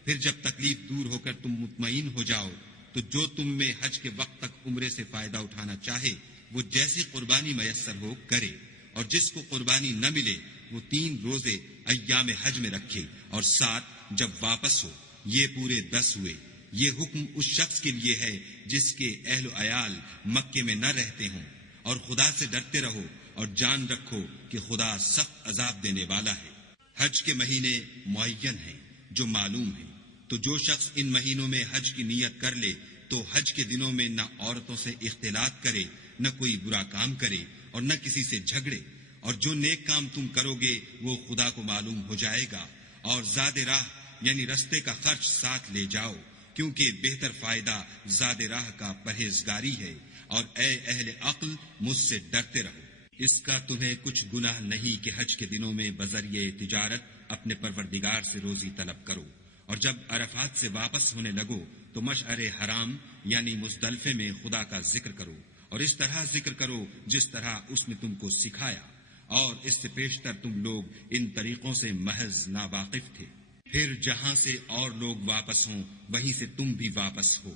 پھر جب تکلیف دور ہو کر تم مطمئن ہو جاؤ تو جو تم میں حج کے وقت تک عمرے سے فائدہ اٹھانا چاہے وہ جیسی قربانی میسر ہو کرے، اور جس کو قربانی نہ ملے وہ 3 روزے ایام حج میں رکھے، اور 7 جب واپس ہو، یہ پورے 10 ہوئے۔ یہ حکم اس شخص کے لیے ہے جس کے اہل و عیال مکے میں نہ رہتے ہوں۔ اور خدا سے ڈرتے رہو اور جان رکھو کہ خدا سخت عذاب دینے والا ہے۔ حج کے مہینے معین ہیں جو معلوم ہیں، تو جو شخص ان مہینوں میں حج کی نیت کر لے تو حج کے دنوں میں نہ عورتوں سے اختلاط کرے، نہ کوئی برا کام کرے، اور نہ کسی سے جھگڑے۔ اور جو نیک کام تم کرو گے وہ خدا کو معلوم ہو جائے گا۔ اور زاد راہ یعنی رستے کا خرچ ساتھ لے جاؤ، کیونکہ بہتر فائدہ زاد راہ کا پرہیزگاری ہے۔ اور اے اہل عقل، مجھ سے ڈرتے رہو۔ اس کا تمہیں کچھ گناہ نہیں کہ حج کے دنوں میں بذریعہ تجارت اپنے پروردگار سے روزی طلب کرو، اور جب عرفات سے واپس ہونے لگو تو مشعر حرام یعنی مزدلفے میں خدا کا ذکر کرو، اور اس طرح ذکر کرو جس طرح اس نے تم کو سکھایا، اور اس سے پیشتر تم لوگ ان طریقوں سے محض ناواقف تھے۔ پھر جہاں سے اور لوگ واپس ہوں وہیں سے تم بھی واپس ہو،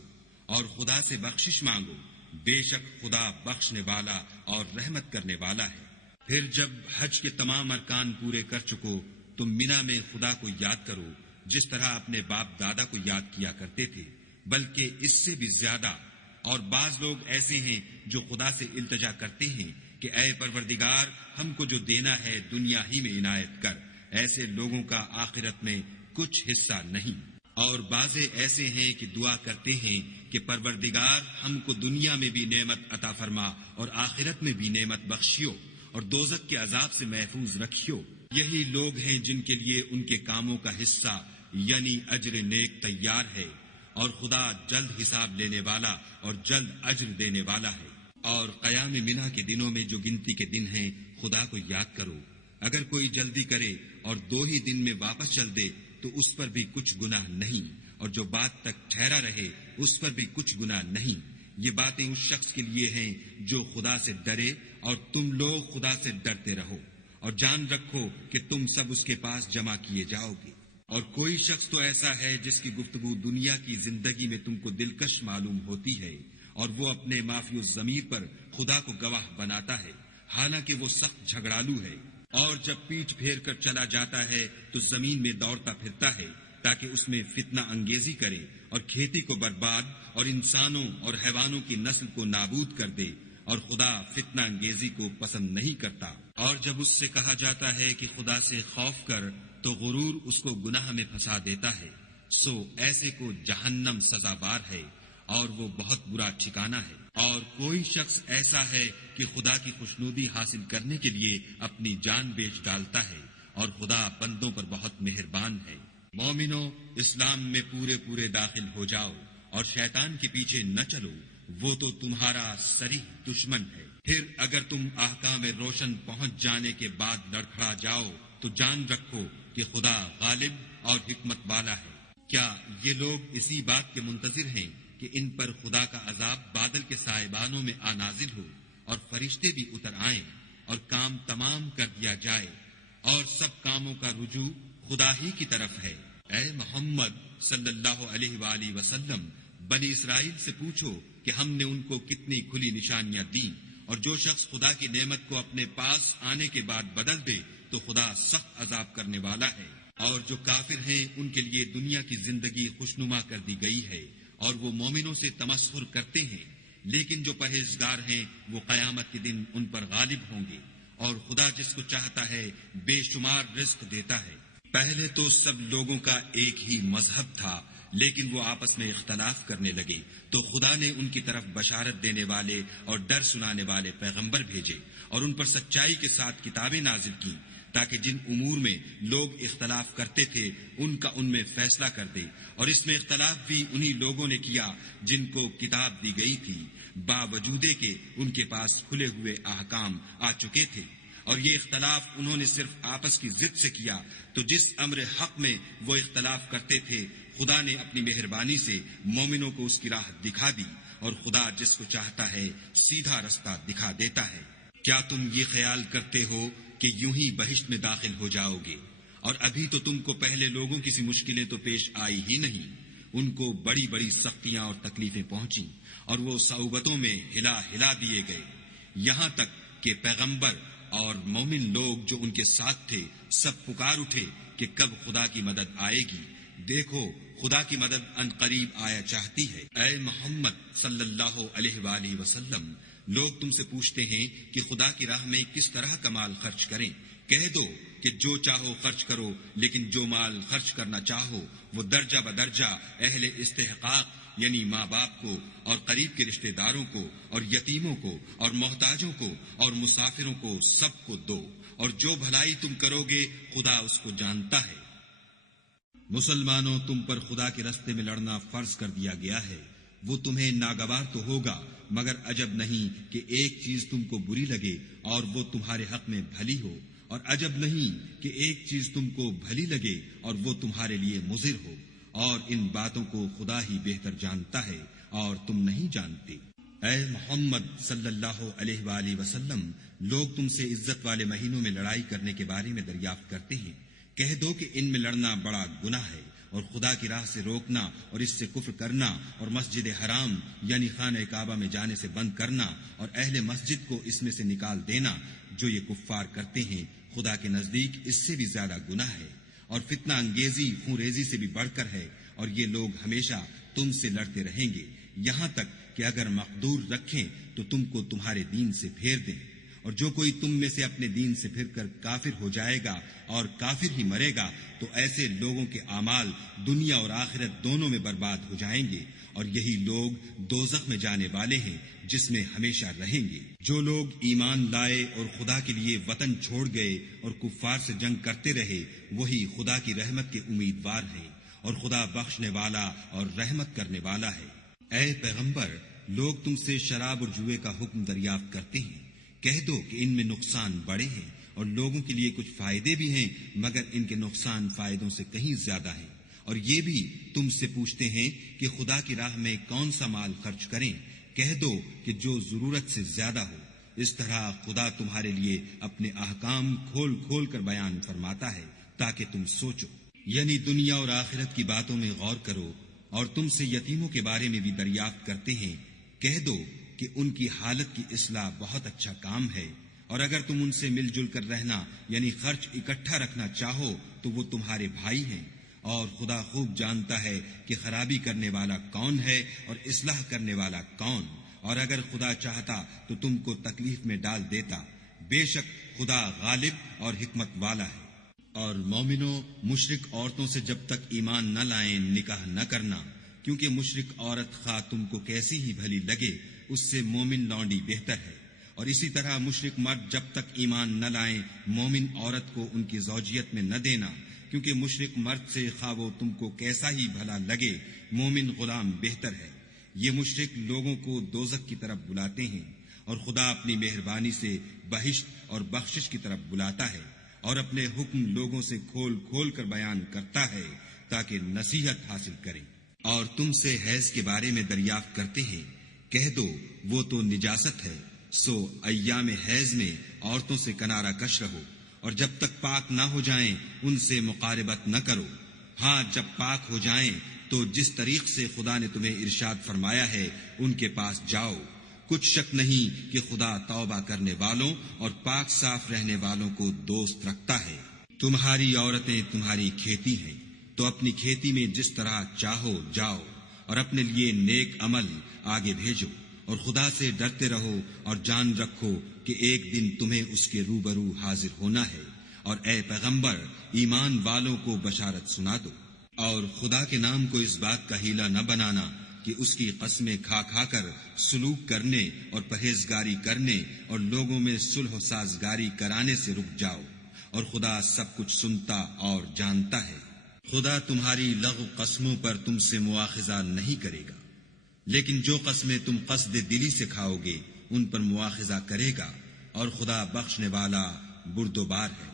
اور خدا سے بخشش مانگو، بے شک خدا بخشنے والا اور رحمت کرنے والا ہے۔ پھر جب حج کے تمام ارکان پورے کر چکو تو مینا میں خدا کو یاد کرو جس طرح اپنے باپ دادا کو یاد کیا کرتے تھے، بلکہ اس سے بھی زیادہ۔ اور بعض لوگ ایسے ہیں جو خدا سے التجا کرتے ہیں کہ اے پروردگار، ہم کو جو دینا ہے دنیا ہی میں عنایت کر۔ ایسے لوگوں کا آخرت میں کچھ حصہ نہیں۔ اور بعض ایسے ہیں کہ دعا کرتے ہیں کہ پروردگار ہم کو دنیا میں بھی نعمت عطا فرما اور آخرت میں بھی نعمت بخشیو، اور دوزخ کے عذاب سے محفوظ رکھیو۔ یہی لوگ ہیں جن کے لیے ان کے کاموں کا حصہ یعنی اجر نیک تیار ہے، اور خدا جلد حساب لینے والا اور جلد اجر دینے والا ہے۔ اور قیام منا کے دنوں میں جو گنتی کے دن ہیں خدا کو یاد کرو۔ اگر کوئی جلدی کرے اور 2 ہی دن میں واپس چل دے تو اس پر بھی کچھ گناہ نہیں، اور جو بات تک ٹھہرا رہے اس پر بھی کچھ گناہ نہیں۔ یہ باتیں اس شخص کے لیے ہیں جو خدا سے ڈرے، اور تم لوگ خدا سے ڈرتے رہو۔ اور جان رکھو کہ تم سب اس کے پاس جمع کیے جاؤ گے۔ اور کوئی شخص تو ایسا ہے جس کی گفتگو دنیا کی زندگی میں تم کو دلکش معلوم ہوتی ہے، اور وہ اپنے معافی الضمیر پر خدا کو گواہ بناتا ہے، حالانکہ وہ سخت جھگڑالو ہے، اور جب پیٹھ پھیر کر چلا جاتا ہے تو زمین میں دوڑتا پھرتا ہے تاکہ اس میں فتنہ انگیزی کرے اور کھیتی کو برباد اور انسانوں اور حیوانوں کی نسل کو نابود کر دے، اور خدا فتنہ انگیزی کو پسند نہیں کرتا۔ اور جب اس سے کہا جاتا ہے کہ خدا سے خوف کر تو غرور اس کو گناہ میں پھنسا دیتا ہے، سو ایسے کو جہنم سزاوار ہے اور وہ بہت برا ٹھکانہ ہے۔ اور کوئی شخص ایسا ہے کہ خدا کی خوشنودی حاصل کرنے کے لیے اپنی جان بیچ ڈالتا ہے، اور خدا بندوں پر بہت مہربان ہے۔ مومنو، اسلام میں پورے پورے داخل ہو جاؤ اور شیطان کے پیچھے نہ چلو، وہ تو تمہارا صریح دشمن ہے۔ پھر اگر تم احکام روشن پہنچ جانے کے بعد لڑکھڑا جاؤ تو جان رکھو کہ خدا غالب اور حکمت والا ہے۔ کیا یہ لوگ اسی بات کے منتظر ہیں کہ ان پر خدا کا عذاب بادل کے سائبانوں میں نازل ہو اور فرشتے بھی اتر آئیں اور کام تمام کر دیا جائے، اور سب کاموں کا رجوع خدا ہی کی طرف ہے؟ اے محمد صلی اللہ علیہ وآلہ وسلم، بنی اسرائیل سے پوچھو کہ ہم نے ان کو کتنی کھلی نشانیاں دیں، اور جو شخص خدا کی نعمت کو اپنے پاس آنے کے بعد بدل دے تو خدا سخت عذاب کرنے والا ہے۔ اور جو کافر ہیں ان کے لیے دنیا کی زندگی خوشنما کر دی گئی ہے، اور وہ مومنوں سے تمسخر کرتے ہیں، لیکن جو پرہیزگار ہیں وہ قیامت کے دن ان پر غالب ہوں گے، اور خدا جس کو چاہتا ہے بے شمار رزق دیتا ہے۔ پہلے تو سب لوگوں کا ایک ہی مذہب تھا، لیکن وہ آپس میں اختلاف کرنے لگے تو خدا نے ان کی طرف بشارت دینے والے اور ڈر سنانے والے پیغمبر بھیجے، اور ان پر سچائی کے ساتھ کتابیں نازل کی، تاکہ جن امور میں لوگ اختلاف کرتے تھے ان کا ان میں فیصلہ کر دے۔ اور اس میں اختلاف بھی انہی لوگوں نے کیا جن کو کتاب دی گئی تھی، باوجود کہ ان کے پاس کھلے ہوئے احکام آ چکے تھے، اور یہ اختلاف انہوں نے صرف آپس کی ضد سے کیا۔ تو جس امر حق میں وہ اختلاف کرتے تھے خدا نے اپنی مہربانی سے مومنوں کو اس کی راہ دکھا دی، اور خدا جس کو چاہتا ہے سیدھا رستہ دکھا دیتا ہے۔ کیا تم یہ خیال کرتے ہو کہ یوں ہی بہشت میں داخل ہو جاؤ گے؟ اور ابھی تو تم کو پہلے لوگوں کی سی مشکلیں تو پیش آئی ہی نہیں، ان کو بڑی بڑی سختیاں اور تکلیفیں پہنچیں، اور وہ صعوبتوں میں ہلا ہلا دیے گئے، یہاں تک کہ پیغمبر اور مومن لوگ جو ان کے ساتھ تھے سب پکار اٹھے کہ کب خدا کی مدد آئے گی۔ دیکھو خدا کی مدد ان قریب آیا چاہتی ہے۔ اے محمد صلی اللہ علیہ وآلہ وسلم، لوگ تم سے پوچھتے ہیں کہ خدا کی راہ میں کس طرح کا مال خرچ کریں۔ کہہ دو کہ جو چاہو خرچ کرو، لیکن جو مال خرچ کرنا چاہو وہ درجہ بدرجہ اہل استحقاق یعنی ماں باپ کو، اور قریب کے رشتہ داروں کو، اور یتیموں کو، اور محتاجوں کو، اور مسافروں کو، سب کو دو، اور جو بھلائی تم کرو گے خدا اس کو جانتا ہے۔ مسلمانوں، تم پر خدا کے رستے میں لڑنا فرض کر دیا گیا ہے، وہ تمہیں ناگوار تو ہوگا، مگر عجب نہیں کہ ایک چیز تم کو بری لگے اور وہ تمہارے حق میں بھلی ہو، اور عجب نہیں کہ ایک چیز تم کو بھلی لگے اور وہ تمہارے لیے مضر ہو، اور ان باتوں کو خدا ہی بہتر جانتا ہے اور تم نہیں جانتے۔ اے محمد صلی اللہ علیہ وآلہ وسلم، لوگ تم سے عزت والے مہینوں میں لڑائی کرنے کے بارے میں دریافت کرتے ہیں۔ کہہ دو کہ ان میں لڑنا بڑا گناہ ہے، اور خدا کی راہ سے روکنا اور اس سے کفر کرنا، اور مسجد حرام یعنی خانہ کعبہ میں جانے سے بند کرنا، اور اہل مسجد کو اس میں سے نکال دینا، جو یہ کفار کرتے ہیں، خدا کے نزدیک اس سے بھی زیادہ گناہ ہے، اور فتنہ انگیزی خون ریزی سے بھی بڑھ کر ہے، اور یہ لوگ ہمیشہ تم سے لڑتے رہیں گے، یہاں تک کہ اگر مقدور رکھیں تو تم کو تمہارے دین سے پھیر دیں۔ اور جو کوئی تم میں سے اپنے دین سے پھر کر کافر ہو جائے گا اور کافر ہی مرے گا تو ایسے لوگوں کے اعمال دنیا اور آخرت دونوں میں برباد ہو جائیں گے، اور یہی لوگ دوزخ میں جانے والے ہیں جس میں ہمیشہ رہیں گے۔ جو لوگ ایمان لائے اور خدا کے لیے وطن چھوڑ گئے اور کفار سے جنگ کرتے رہے، وہی خدا کی رحمت کے امیدوار ہیں، اور خدا بخشنے والا اور رحمت کرنے والا ہے۔ اے پیغمبر، لوگ تم سے شراب اور جوئے کا حکم دریافت کرتے ہیں، کہہ دو کہ ان میں نقصان بڑے ہیں اور لوگوں کے لیے کچھ فائدے بھی ہیں، مگر ان کے نقصان فائدوں سے کہیں زیادہ ہیں۔ اور یہ بھی تم سے پوچھتے ہیں کہ خدا کی راہ میں کون سا مال خرچ کریں، کہہ دو کہ جو ضرورت سے زیادہ ہو، اس طرح خدا تمہارے لیے اپنے احکام کھول کھول کر بیان فرماتا ہے تاکہ تم سوچو، یعنی دنیا اور آخرت کی باتوں میں غور کرو۔ اور تم سے یتیموں کے بارے میں بھی دریافت کرتے ہیں، کہہ دو کہ ان کی حالت کی اصلاح بہت اچھا کام ہے، اور اگر تم ان سے مل جل کر رہنا یعنی خرچ اکٹھا رکھنا چاہو تو وہ تمہارے بھائی ہیں، اور خدا خوب جانتا ہے کہ خرابی کرنے والا کون ہے اور اصلاح کرنے والا کون، اور اگر خدا چاہتا تو تم کو تکلیف میں ڈال دیتا، بے شک خدا غالب اور حکمت والا ہے۔ اور مومنوں، مشرک عورتوں سے جب تک ایمان نہ لائیں نکاح نہ کرنا، کیونکہ مشرک عورت خواہ تم کو کیسی ہی بھلی لگے اس سے مومن لونڈی بہتر ہے، اور اسی طرح مشرک مرد جب تک ایمان نہ لائیں مومن عورت کو ان کی زوجیت میں نہ دینا، کیونکہ مشرک مرد سے خواہ وہ تم کو کیسا ہی بھلا لگے مومن غلام بہتر ہے۔ یہ مشرک لوگوں کو دوزخ کی طرف بلاتے ہیں، اور خدا اپنی مہربانی سے بہشت اور بخشش کی طرف بلاتا ہے، اور اپنے حکم لوگوں سے کھول کھول کر بیان کرتا ہے تاکہ نصیحت حاصل کریں۔ اور تم سے حیض کے بارے میں دریافت کرتے ہیں، کہہ دو وہ تو نجاست ہے، سو ایام حیض میں عورتوں سے کنارہ کش رہو، اور جب تک پاک نہ ہو جائیں ان سے مقاربت نہ کرو۔ ہاں جب پاک ہو جائیں تو جس طریق سے خدا نے تمہیں ارشاد فرمایا ہے ان کے پاس جاؤ، کچھ شک نہیں کہ خدا توبہ کرنے والوں اور پاک صاف رہنے والوں کو دوست رکھتا ہے۔ تمہاری عورتیں تمہاری کھیتی ہیں، تو اپنی کھیتی میں جس طرح چاہو جاؤ، اور اپنے لیے نیک عمل آگے بھیجو، اور خدا سے ڈرتے رہو، اور جان رکھو کہ ایک دن تمہیں اس کے روبرو حاضر ہونا ہے۔ اور اے پیغمبر، ایمان والوں کو بشارت سنا دو، اور خدا کے نام کو اس بات کا ہیلا نہ بنانا کہ اس کی قسمیں کھا کھا کر سلوک کرنے اور پرہیزگاری کرنے اور لوگوں میں صلح و سازگاری کرانے سے رک جاؤ، اور خدا سب کچھ سنتا اور جانتا ہے۔ خدا تمہاری لغو قسموں پر تم سے مواخذہ نہیں کرے گا، لیکن جو قسمیں تم قصد دلی سے کھاؤ گے ان پر مواخذہ کرے گا، اور خدا بخشنے والا بردبار ہے۔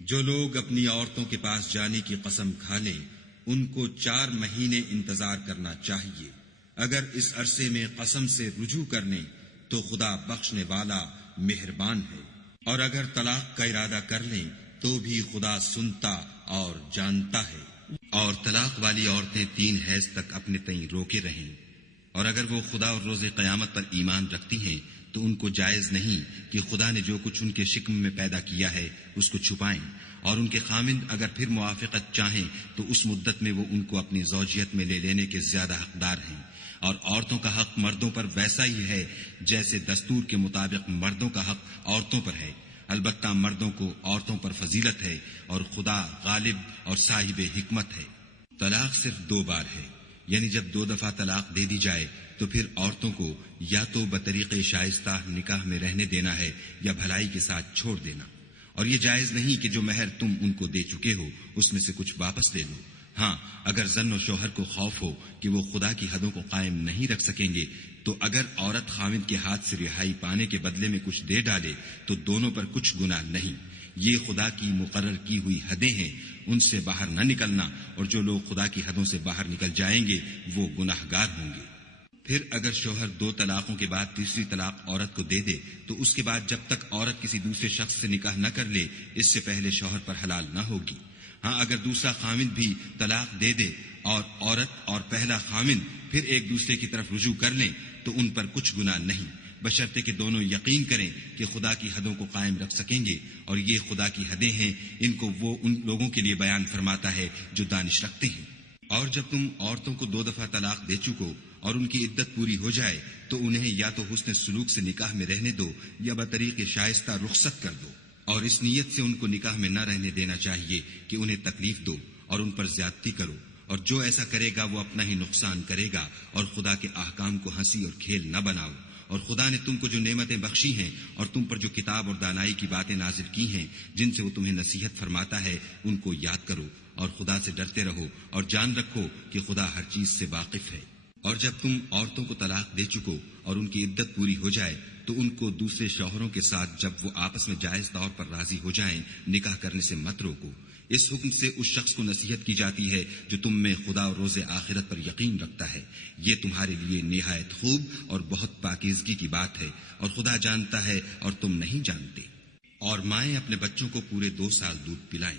جو لوگ اپنی عورتوں کے پاس جانے کی قسم کھا لیں ان کو 4 مہینے انتظار کرنا چاہیے، اگر اس عرصے میں قسم سے رجوع کر لیں تو خدا بخشنے والا مہربان ہے، اور اگر طلاق کا ارادہ کر لیں تو بھی خدا سنتا اور جانتا ہے۔ اور طلاق والی عورتیں 3 حیض تک اپنے تئیں روکے رہیں، اور اگر وہ خدا اور روز قیامت پر ایمان رکھتی ہیں تو ان کو جائز نہیں کہ خدا نے جو کچھ ان کے شکم میں پیدا کیا ہے اس کو چھپائیں، اور ان کے خامند اگر پھر موافقت چاہیں تو اس مدت میں وہ ان کو اپنی زوجیت میں لے لینے کے زیادہ حقدار ہیں۔ اور عورتوں کا حق مردوں پر ویسا ہی ہے جیسے دستور کے مطابق مردوں کا حق عورتوں پر ہے، البتہ مردوں کو عورتوں پر فضیلت ہے، اور خدا غالب اور صاحب حکمت ہے۔ طلاق صرف 2 بار ہے، یعنی جب 2 دفعہ طلاق دے دی جائے تو پھر عورتوں کو یا تو بطریق شائستہ نکاح میں رہنے دینا ہے یا بھلائی کے ساتھ چھوڑ دینا، اور یہ جائز نہیں کہ جو مہر تم ان کو دے چکے ہو اس میں سے کچھ واپس لے لو۔ ہاں اگر زن و شوہر کو خوف ہو کہ وہ خدا کی حدوں کو قائم نہیں رکھ سکیں گے تو اگر عورت خاوند کے ہاتھ سے رہائی پانے کے بدلے میں کچھ دے ڈالے تو دونوں پر کچھ گناہ نہیں، یہ خدا کی مقرر کی ہوئی حدیں ہیں، ان سے باہر نہ نکلنا، اور جو لوگ خدا کی حدوں سے باہر نکل جائیں گے وہ گناہگار ہوں گے۔ پھر اگر شوہر 2 طلاقوں کے بعد تیسری طلاق عورت کو دے دے تو اس کے بعد جب تک عورت کسی دوسرے شخص سے نکاح نہ کر لے اس سے پہلے شوہر پر حلال نہ ہوگی۔ ہاں اگر دوسرا خامند بھی طلاق دے دے اور عورت اور پہلا خامند پھر ایک دوسرے کی طرف رجوع کر لیں تو ان پر کچھ گناہ نہیں، بشرطے کہ دونوں یقین کریں کہ خدا کی حدوں کو قائم رکھ سکیں گے، اور یہ خدا کی حدیں ہیں، ان کو وہ ان لوگوں کے لیے بیان فرماتا ہے جو دانش رکھتے ہیں۔ اور جب تم عورتوں کو 2 دفعہ طلاق دے چکو اور ان کی عدت پوری ہو جائے تو انہیں یا تو حسن سلوک سے نکاح میں رہنے دو یا بطریق شائستہ رخصت کر دو، اور اس نیت سے ان کو نکاح میں نہ رہنے دینا چاہیے کہ انہیں تکلیف دو اور ان پر زیادتی کرو، اور جو ایسا کرے گا وہ اپنا ہی نقصان کرے گا، اور خدا کے احکام کو ہنسی اور کھیل نہ بناؤ۔ اور خدا نے تم کو جو نعمتیں بخشی ہیں اور تم پر جو کتاب اور دانائی کی باتیں نازل کی ہیں جن سے وہ تمہیں نصیحت فرماتا ہے ان کو یاد کرو، اور خدا سے ڈرتے رہو، اور جان رکھو کہ خدا ہر چیز سے واقف ہے۔ اور جب تم عورتوں کو طلاق دے چکو اور ان کی عدت پوری ہو جائے تو ان کو دوسرے شوہروں کے ساتھ جب وہ آپس میں جائز طور پر راضی ہو جائیں نکاح کرنے سے مت روکو۔ اس حکم سے اس شخص کو نصیحت کی جاتی ہے جو تم میں خدا اور روز آخرت پر یقین رکھتا ہے، یہ تمہارے لیے نہایت خوب اور بہت پاکیزگی کی بات ہے، اور خدا جانتا ہے اور تم نہیں جانتے۔ اور مائیں اپنے بچوں کو پورے 2 سال دودھ پلائیں۔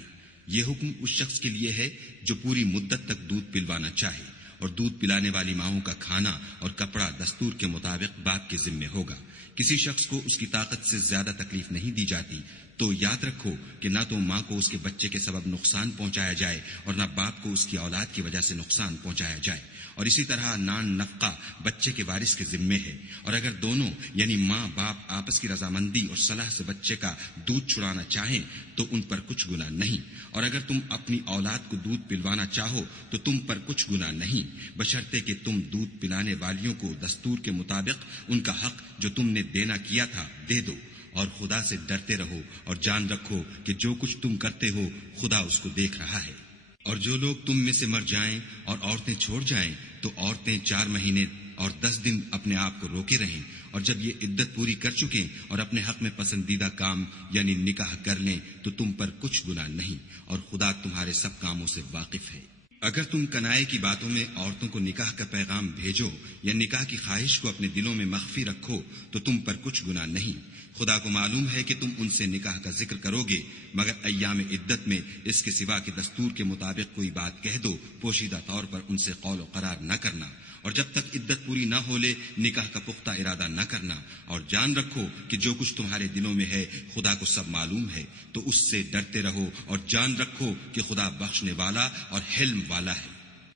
یہ حکم اس شخص کے لیے ہے جو پوری مدت تک دودھ پلوانا چاہے، اور دودھ پلانے والی ماؤں کا کھانا اور کپڑا دستور کے مطابق باپ کے ذمے ہوگا۔ کسی شخص کو اس کی طاقت سے زیادہ تکلیف نہیں دی جاتی، تو یاد رکھو کہ نہ تو ماں کو اس کے بچے کے سبب نقصان پہنچایا جائے اور نہ باپ کو اس کی اولاد کی وجہ سے نقصان پہنچایا جائے، اور اسی طرح نان نفقہ بچے کے وارث کے ذمے ہے، اور اگر دونوں یعنی ماں باپ آپس کی رضامندی اور صلاح سے بچے کا دودھ چھڑانا چاہیں تو ان پر کچھ گناہ نہیں، اور اگر تم اپنی اولاد کو دودھ پلوانا چاہو تو تم پر کچھ گناہ نہیں، بشرطے کہ تم دودھ پلانے والیوں کو دستور کے مطابق ان کا حق جو تم نے دینا کیا تھا دے دو، اور خدا سے ڈرتے رہو اور جان رکھو کہ جو کچھ تم کرتے ہو خدا اس کو دیکھ رہا ہے۔ اور جو لوگ تم میں سے مر جائیں اور عورتیں چھوڑ جائیں تو عورتیں 4 مہینے اور 10 دن اپنے آپ کو روکے رہیں، اور جب یہ عدت پوری کر چکیں اور اپنے حق میں پسندیدہ کام یعنی نکاح کر لیں تو تم پر کچھ گناہ نہیں، اور خدا تمہارے سب کاموں سے واقف ہے۔ اگر تم کنائے کی باتوں میں عورتوں کو نکاح کا پیغام بھیجو یا نکاح کی خواہش کو اپنے دلوں میں مخفی رکھو تو تم پر کچھ گناہ نہیں، خدا کو معلوم ہے کہ تم ان سے نکاح کا ذکر کرو گے، مگر ایام عدت میں اس کے سوا کہ دستور کے مطابق کوئی بات کہہ دو، پوشیدہ طور پر ان سے قول و قرار نہ کرنا، اور جب تک عدت پوری نہ ہو لے نکاح کا پختہ ارادہ نہ کرنا، اور جان رکھو کہ جو کچھ تمہارے دلوں میں ہے خدا کو سب معلوم ہے، تو اس سے ڈرتے رہو اور جان رکھو کہ خدا بخشنے والا اور حلم والا ہے۔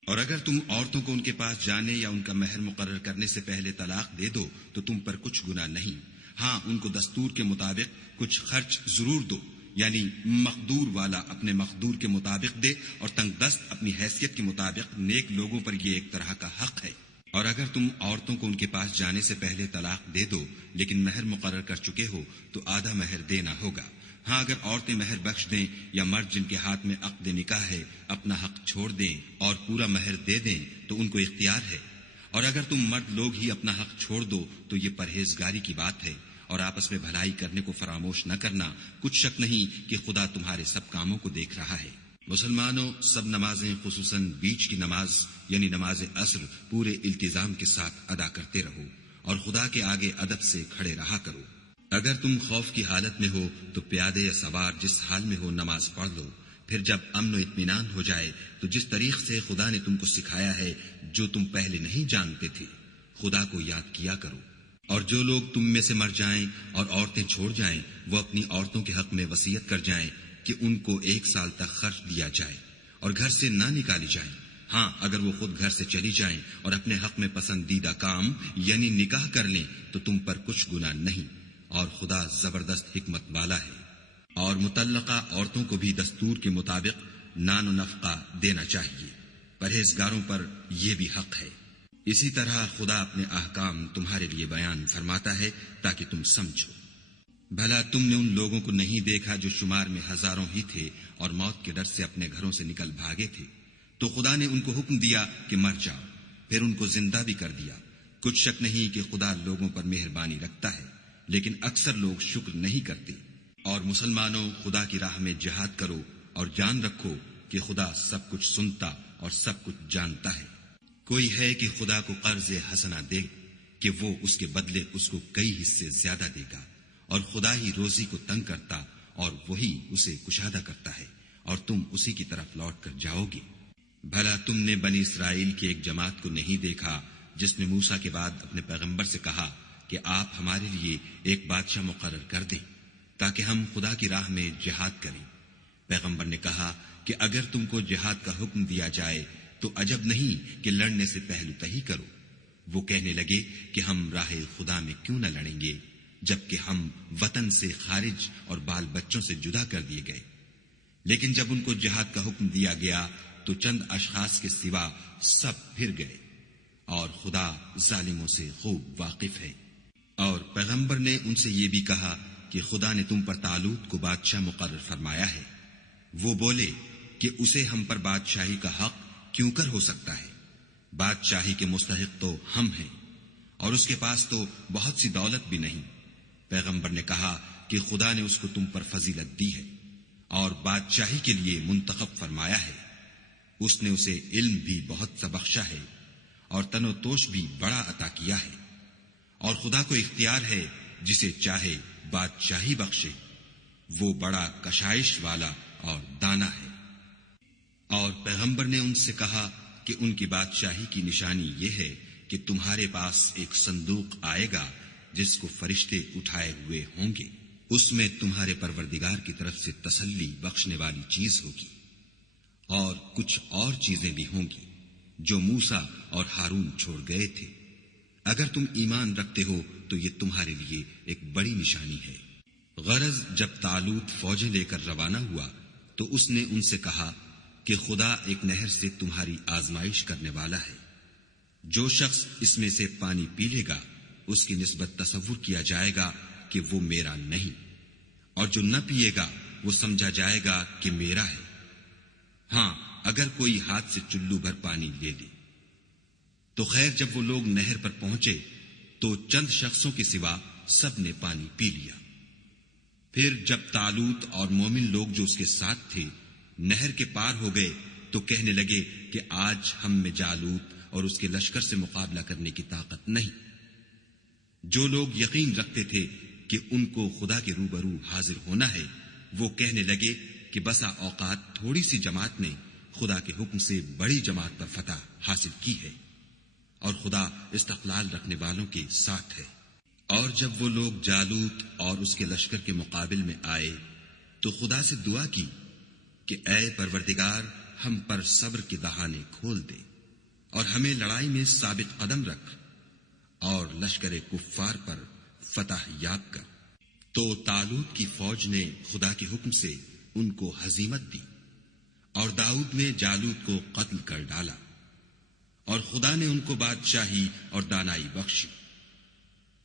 اور اگر تم عورتوں کو ان کے پاس جانے یا ان کا مہر مقرر کرنے سے پہلے طلاق دے دو تو تم پر کچھ گناہ نہیں، ہاں ان کو دستور کے مطابق کچھ خرچ ضرور دو، یعنی مقدور والا اپنے مقدور کے مطابق دے اور تنگ دست اپنی حیثیت کے مطابق، نیک لوگوں پر یہ ایک طرح کا حق ہے۔ اور اگر تم عورتوں کو ان کے پاس جانے سے پہلے طلاق دے دو لیکن مہر مقرر کر چکے ہو تو آدھا مہر دینا ہوگا، ہاں اگر عورتیں مہر بخش دیں یا مرد جن کے ہاتھ میں عقد نکاح ہے اپنا حق چھوڑ دیں اور پورا مہر دے دیں تو ان کو اختیار ہے، اور اگر تم مرد لوگ ہی اپنا حق چھوڑ دو تو یہ پرہیزگاری کی بات ہے، اور آپس میں بھلائی کرنے کو فراموش نہ کرنا، کچھ شک نہیں کہ خدا تمہارے سب کاموں کو دیکھ رہا ہے۔ مسلمانوں، سب نمازیں خصوصاً بیچ کی نماز یعنی نماز عصر پورے التزام کے ساتھ ادا کرتے رہو، اور خدا کے آگے ادب سے کھڑے رہا کرو۔ اگر تم خوف کی حالت میں ہو تو پیادے یا سوار جس حال میں ہو نماز پڑھ لو، پھر جب امن و اطمینان ہو جائے تو جس طریق سے خدا نے تم کو سکھایا ہے جو تم پہلے نہیں جانتے تھے خدا کو یاد کیا کرو۔ اور جو لوگ تم میں سے مر جائیں اور عورتیں چھوڑ جائیں وہ اپنی عورتوں کے حق میں وصیت کر جائیں کہ ان کو 1 سال تک خرچ دیا جائے اور گھر سے نہ نکالی جائیں، ہاں اگر وہ خود گھر سے چلی جائیں اور اپنے حق میں پسندیدہ کام یعنی نکاح کر لیں تو تم پر کچھ گناہ نہیں، اور خدا زبردست حکمت والا ہے۔ اور مطلقہ عورتوں کو بھی دستور کے مطابق نان و نفقہ دینا چاہیے، پرہیزگاروں پر یہ بھی حق ہے۔ اسی طرح خدا اپنے احکام تمہارے لیے بیان فرماتا ہے تاکہ تم سمجھو۔ بھلا تم نے ان لوگوں کو نہیں دیکھا جو شمار میں ہزاروں ہی تھے اور موت کے ڈر سے اپنے گھروں سے نکل بھاگے تھے، تو خدا نے ان کو حکم دیا کہ مر جاؤ، پھر ان کو زندہ بھی کر دیا۔ کچھ شک نہیں کہ خدا لوگوں پر مہربانی رکھتا ہے، لیکن اکثر لوگ شکر نہیں کرتے۔ اور مسلمانوں، خدا کی راہ میں جہاد کرو اور جان رکھو کہ خدا سب کچھ سنتا اور سب کچھ جانتا ہے۔ کوئی ہے کہ خدا کو قرض حسنہ دے کہ وہ اس کے بدلے اس کو کئی حصے زیادہ دے گا، اور خدا ہی روزی کو تنگ کرتا اور وہی اسے کشادہ کرتا ہے، اور تم اسی کی طرف لوٹ کر جاؤ گے۔ بھلا تم نے بنی اسرائیل کی ایک جماعت کو نہیں دیکھا جس نے موسیٰ کے بعد اپنے پیغمبر سے کہا کہ آپ ہمارے لیے ایک بادشاہ مقرر کر دیں تاکہ ہم خدا کی راہ میں جہاد کریں؟ پیغمبر نے کہا کہ اگر تم کو جہاد کا حکم دیا جائے تو عجب نہیں کہ لڑنے سے پہلو تہی کرو۔ وہ کہنے لگے کہ ہم راہ خدا میں کیوں نہ لڑیں گے جبکہ ہم وطن سے خارج اور بال بچوں سے جدا کر دیے گئے۔ لیکن جب ان کو جہاد کا حکم دیا گیا تو چند اشخاص کے سوا سب پھر گئے، اور خدا ظالموں سے خوب واقف ہے۔ اور پیغمبر نے ان سے یہ بھی کہا کہ خدا نے تم پر طالوت کو بادشاہ مقرر فرمایا ہے۔ وہ بولے کہ اسے ہم پر بادشاہی کا حق کیوں کر ہو سکتا ہے؟ بادشاہی کے مستحق تو ہم ہیں، اور اس کے پاس تو بہت سی دولت بھی نہیں، پیغمبر نے کہا کہ خدا نے اس کو تم پر فضیلت دی ہے اور بادشاہی کے لیے منتخب فرمایا ہے. اس نے اسے علم بھی بہت سا بخشا ہے اور تن و توش بھی بڑا عطا کیا ہے. اور خدا کو اختیار ہے جسے چاہے بادشاہی بخشے. وہ بڑا کشائش والا اور دانا ہے. اور پیغمبر نے ان سے کہا کہ ان کی بادشاہی کی نشانی یہ ہے کہ تمہارے پاس ایک صندوق آئے گا جس کو فرشتے اٹھائے ہوئے ہوں گے. اس میں تمہارے پروردگار کی طرف سے تسلی بخشنے والی چیز ہوگی اور کچھ اور چیزیں بھی ہوں گی جو موسیٰ اور ہارون چھوڑ گئے تھے. اگر تم ایمان رکھتے ہو تو یہ تمہارے لیے ایک بڑی نشانی ہے. غرض جب طالوت فوجیں لے کر روانہ ہوا تو اس نے ان سے کہا کہ خدا ایک نہر سے تمہاری آزمائش کرنے والا ہے. جو شخص اس میں سے پانی پی لے گا اس کی نسبت تصور کیا جائے گا کہ وہ میرا نہیں، اور جو نہ پیے گا وہ سمجھا جائے گا کہ میرا ہے. ہاں اگر کوئی ہاتھ سے چلو بھر پانی لے لے. تو خیر جب وہ لوگ نہر پر پہنچے تو چند شخصوں کے سوا سب نے پانی پی لیا. پھر جب طالوت اور مومن لوگ جو اس کے ساتھ تھے نہر کے پار ہو گئے تو کہنے لگے کہ آج ہم میں جالوت اور اس کے لشکر سے مقابلہ کرنے کی طاقت نہیں. جو لوگ یقین رکھتے تھے کہ ان کو خدا کے روبرو حاضر ہونا ہے وہ کہنے لگے کہ بسا اوقات تھوڑی سی جماعت نے خدا کے حکم سے بڑی جماعت پر فتح حاصل کی ہے اور خدا استقلال رکھنے والوں کے ساتھ ہے. اور جب وہ لوگ جالوت اور اس کے لشکر کے مقابل میں آئے تو خدا سے دعا کی کہ اے پروردگار ہم پر صبر کے دہانے کھول دے اور ہمیں لڑائی میں ثابت قدم رکھ اور لشکر کفار پر فتح یاب کر. تو طالوت کی فوج نے خدا کے حکم سے ان کو ہزیمت دی اور داؤد نے جالوت کو قتل کر ڈالا اور خدا نے ان کو بادشاہی اور دانائی بخشی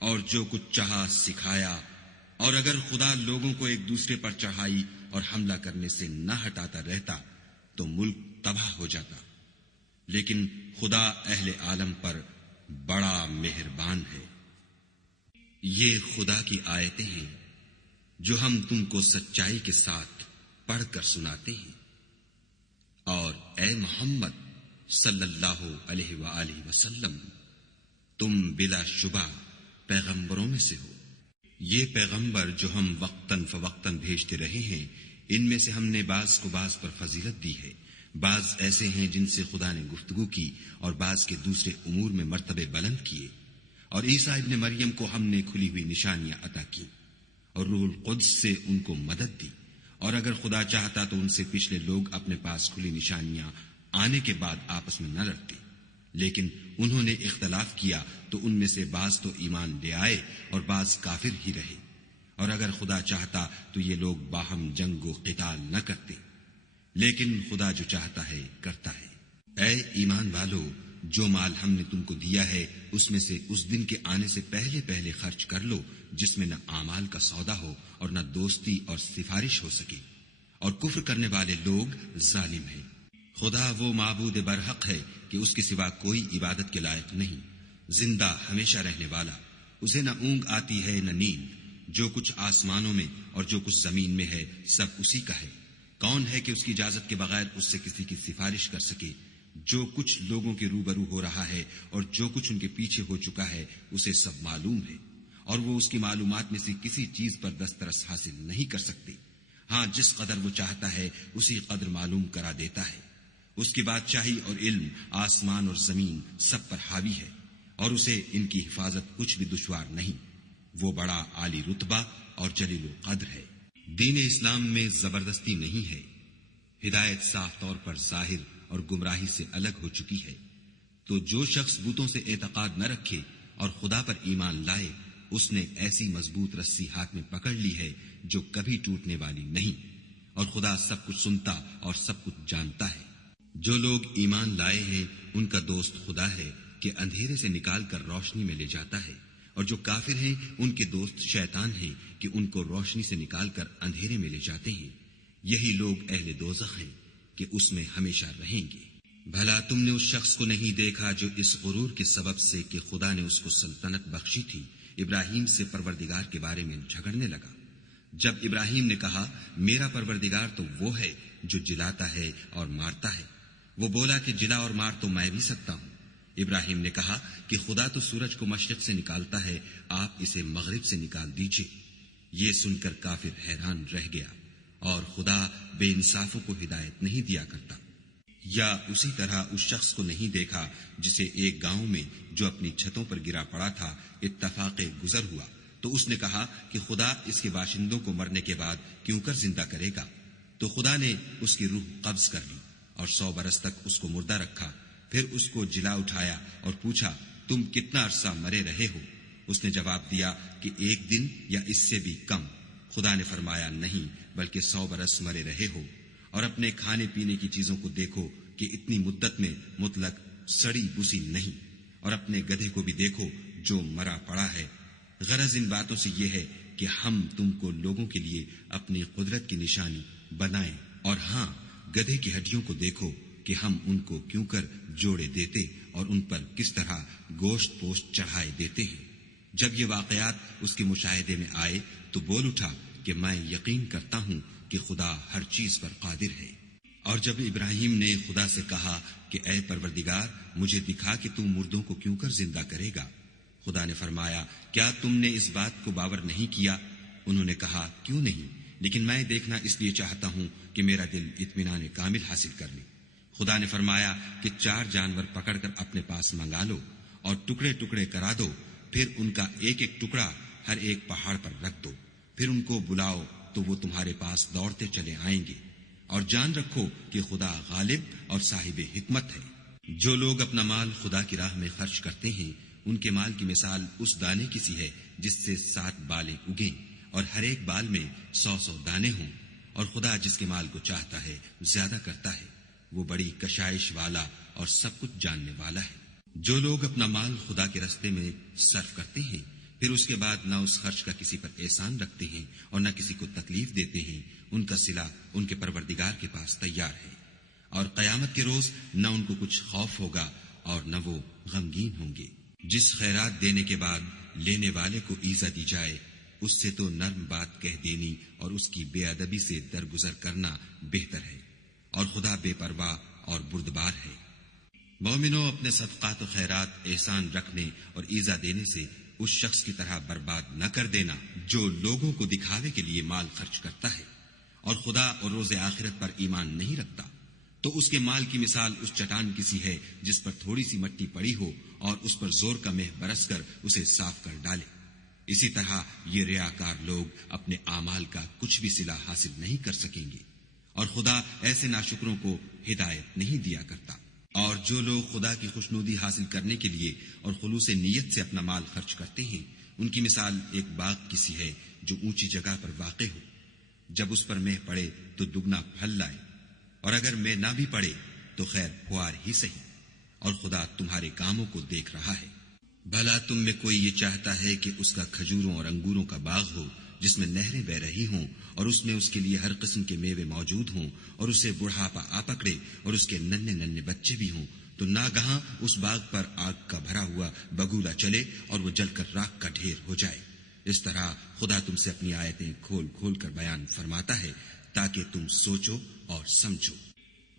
اور جو کچھ چاہا سکھایا. اور اگر خدا لوگوں کو ایک دوسرے پر چڑھائی اور حملہ کرنے سے نہ ہٹاتا رہتا تو ملک تباہ ہو جاتا. لیکن خدا اہل عالم پر بڑا مہربان ہے. یہ خدا کی آیتیں ہیں جو ہم تم کو سچائی کے ساتھ پڑھ کر سناتے ہیں. اور اے محمد صلی اللہ علیہ وآلہ وسلم تم بلا شبہ پیغمبروں میں سے ہو. یہ پیغمبر جو ہم وقتاً فوقتاً بھیجتے رہے ہیں ان میں سے ہم نے بعض کو بعض پر فضیلت دی ہے. بعض ایسے ہیں جن سے خدا نے گفتگو کی اور بعض کے دوسرے امور میں مرتبے بلند کیے. اور عیسیٰ ابن مریم کو ہم نے کھلی ہوئی نشانیاں عطا کی اور روح القدس سے ان کو مدد دی. اور اگر خدا چاہتا تو ان سے پچھلے لوگ اپنے پاس کھلی نشانیاں آنے کے بعد آپس میں نہ لڑتے. لیکن انہوں نے اختلاف کیا تو ان میں سے بعض تو ایمان لے آئے اور بعض کافر ہی رہے. اور اگر خدا چاہتا تو یہ لوگ باہم جنگ و قتال نہ کرتے. لیکن خدا جو چاہتا ہے کرتا ہے. اے ایمان والو جو مال ہم نے تم کو دیا ہے اس میں سے اس دن کے آنے سے پہلے پہلے خرچ کر لو جس میں نہ اعمال کا سودا ہو اور نہ دوستی اور سفارش ہو سکے. اور کفر کرنے والے لوگ ظالم ہیں. خدا وہ معبود برحق ہے کہ اس کے سوا کوئی عبادت کے لائق نہیں. زندہ ہمیشہ رہنے والا. اسے نہ اونگ آتی ہے نہ نیند. جو کچھ آسمانوں میں اور جو کچھ زمین میں ہے سب اسی کا ہے. کون ہے کہ اس کی اجازت کے بغیر اس سے کسی کی سفارش کر سکے؟ جو کچھ لوگوں کے روبرو ہو رہا ہے اور جو کچھ ان کے پیچھے ہو چکا ہے اسے سب معلوم ہے اور وہ اس کی معلومات میں سے کسی چیز پر دسترس حاصل نہیں کر سکتے. ہاں جس قدر وہ چاہتا ہے اسی قدر معلوم کرا دیتا ہے. اس کی بادشاہی اور علم آسمان اور زمین سب پر حاوی ہے اور اسے ان کی حفاظت کچھ بھی دشوار نہیں. وہ بڑا عالی رتبہ اور جلیل القدر ہے. دین اسلام میں زبردستی نہیں ہے. ہدایت صاف طور پر ظاہر اور گمراہی سے الگ ہو چکی ہے. تو جو شخص بتوں سے اعتقاد نہ رکھے اور خدا پر ایمان لائے اس نے ایسی مضبوط رسی ہاتھ میں پکڑ لی ہے جو کبھی ٹوٹنے والی نہیں. اور خدا سب کچھ سنتا اور سب کچھ جانتا ہے. جو لوگ ایمان لائے ہیں ان کا دوست خدا ہے کہ اندھیرے سے نکال کر روشنی میں لے جاتا ہے. اور جو کافر ہیں ان کے دوست شیطان ہیں کہ ان کو روشنی سے نکال کر اندھیرے میں لے جاتے ہیں. یہی لوگ اہل دوزخ ہیں کہ اس میں ہمیشہ رہیں گے. بھلا تم نے اس شخص کو نہیں دیکھا جو اس غرور کے سبب سے کہ خدا نے اس کو سلطنت بخشی تھی ابراہیم سے پروردگار کے بارے میں جھگڑنے لگا۔ جب ابراہیم نے کہا میرا پروردگار تو وہ ہے جو جلاتا ہے اور مارتا ہے، وہ بولا کہ جلا اور مار تو میں بھی سکتا ہوں۔ ابراہیم نے کہا کہ خدا تو سورج کو مشرق سے نکالتا ہے، آپ اسے مغرب سے نکال دیجئے۔ یہ سن کر کافر حیران رہ گیا، اور خدا بے انصافوں کو ہدایت نہیں دیا کرتا۔ یا اسی طرح اس شخص کو نہیں دیکھا جسے ایک گاؤں میں جو اپنی چھتوں پر گرا پڑا تھا اتفاق گزر ہوا، تو اس نے کہا کہ خدا اس کے باشندوں کو مرنے کے بعد کیوں کر زندہ کرے گا؟ تو خدا نے اس کی روح قبض کر لی اور 100 برس تک اس کو مردہ رکھا، پھر اس کو جلا اٹھایا اور پوچھا تم کتنا عرصہ مرے رہے ہو؟ اس نے جواب دیا کہ 1 دن یا اس سے بھی کم۔ خدا نے فرمایا نہیں، بلکہ 100 برس مرے رہے ہو، اور اپنے کھانے پینے کی چیزوں کو دیکھو کہ اتنی مدت میں مطلق سڑی بسی نہیں، اور اپنے گدھے کو بھی دیکھو جو مرا پڑا ہے۔ غرض ان باتوں سے یہ ہے کہ ہم تم کو لوگوں کے لیے اپنی قدرت کی نشانی بنائیں، اور ہاں گدھے کی ہڈیوں کو دیکھو کہ ہم ان کو کیوں کر جوڑے دیتے اور ان پر کس طرح گوشت پوشت چڑھائے دیتے ہیں۔ جب یہ واقعات اس کے مشاہدے میں آئے تو بول اٹھا کہ میں یقین کرتا ہوں کہ خدا ہر چیز پر قادر ہے۔ اور جب ابراہیم نے خدا سے کہا کہ اے پروردگار مجھے دکھا کہ تم مردوں کو کیوں کر زندہ کرے گا، خدا نے فرمایا کیا تم نے اس بات کو باور نہیں کیا؟ انہوں نے کہا کیوں نہیں، لیکن میں دیکھنا اس لیے چاہتا ہوں کہ میرا دل اطمینان کامل حاصل کر لے۔ خدا نے فرمایا کہ 4 جانور پکڑ کر اپنے پاس منگا لو اور ٹکڑے ٹکڑے کرا دو، پھر ان کا ایک ایک ٹکڑا ہر ایک پہاڑ پر رکھ دو، پھر ان کو بلاؤ تو وہ تمہارے پاس دوڑتے چلے آئیں گے، اور جان رکھو کہ خدا غالب اور صاحب حکمت ہے۔ جو لوگ اپنا مال خدا کی راہ میں خرچ کرتے ہیں ان کے مال کی مثال اس دانے کی سی ہے جس سے 7 بالیں اگیں اور ہر ایک بال میں 100 دانے ہوں، اور خدا جس کے مال کو چاہتا ہے زیادہ کرتا ہے، وہ بڑی کشائش والا اور سب کچھ جاننے والا ہے۔ جو لوگ اپنا مال خدا کے راستے میں صرف کرتے ہیں پھر اس کے بعد نہ اس خرچ کا کسی پر احسان رکھتے ہیں اور نہ کسی کو تکلیف دیتے ہیں، ان کا صلہ ان کے پروردگار کے پاس تیار ہے، اور قیامت کے روز نہ ان کو کچھ خوف ہوگا اور نہ وہ غمگین ہوں گے۔ جس خیرات دینے کے بعد لینے والے کو ایزا دی جائے اس سے تو نرم بات کہہ دینی اور اس کی بے ادبی سے درگزر کرنا بہتر ہے، اور خدا بے پرواہ اور بردبار ہے۔ مومنوں اپنے صدقات و خیرات احسان رکھنے اور ایزا دینے سے اس شخص کی طرح برباد نہ کر دینا جو لوگوں کو دکھاوے کے لیے مال خرچ کرتا ہے اور خدا اور روز آخرت پر ایمان نہیں رکھتا، تو اس کے مال کی مثال اس چٹان کی سی ہے جس پر تھوڑی سی مٹی پڑی ہو اور اس پر زور کا مہ برس کر اسے صاف کر ڈالے۔ اسی طرح یہ ریاکار لوگ اپنے اعمال کا کچھ بھی صلہ حاصل نہیں کر سکیں گے، اور خدا ایسے ناشکروں کو ہدایت نہیں دیا کرتا۔ اور جو لوگ خدا کی خوشنودی حاصل کرنے کے لیے اور خلوص نیت سے اپنا مال خرچ کرتے ہیں ان کی مثال ایک باغ کی سی ہے جو اونچی جگہ پر واقع ہو، جب اس پر مہ پڑے تو دگنا پھل لائے، اور اگر مہ نہ بھی پڑے تو خیر پھوار ہی سہی، اور خدا تمہارے کاموں کو دیکھ رہا ہے۔ بھلا تم میں کوئی یہ چاہتا ہے کہ اس کا کھجوروں اور انگوروں کا باغ ہو جس میں نہریں بہ رہی ہوں اور اس میں اس کے لیے ہر قسم کے میوے موجود ہوں اور اسے بڑھاپا آ پکڑے اور اس کے ننھے ننھے بچے بھی ہوں، تو ناگہاں اس باغ پر آگ کا بھرا ہوا بگولا چلے اور وہ جل کر راکھ کا ڈھیر ہو جائے؟ اس طرح خدا تم سے اپنی آیتیں کھول کھول کر بیان فرماتا ہے تاکہ تم سوچو اور سمجھو۔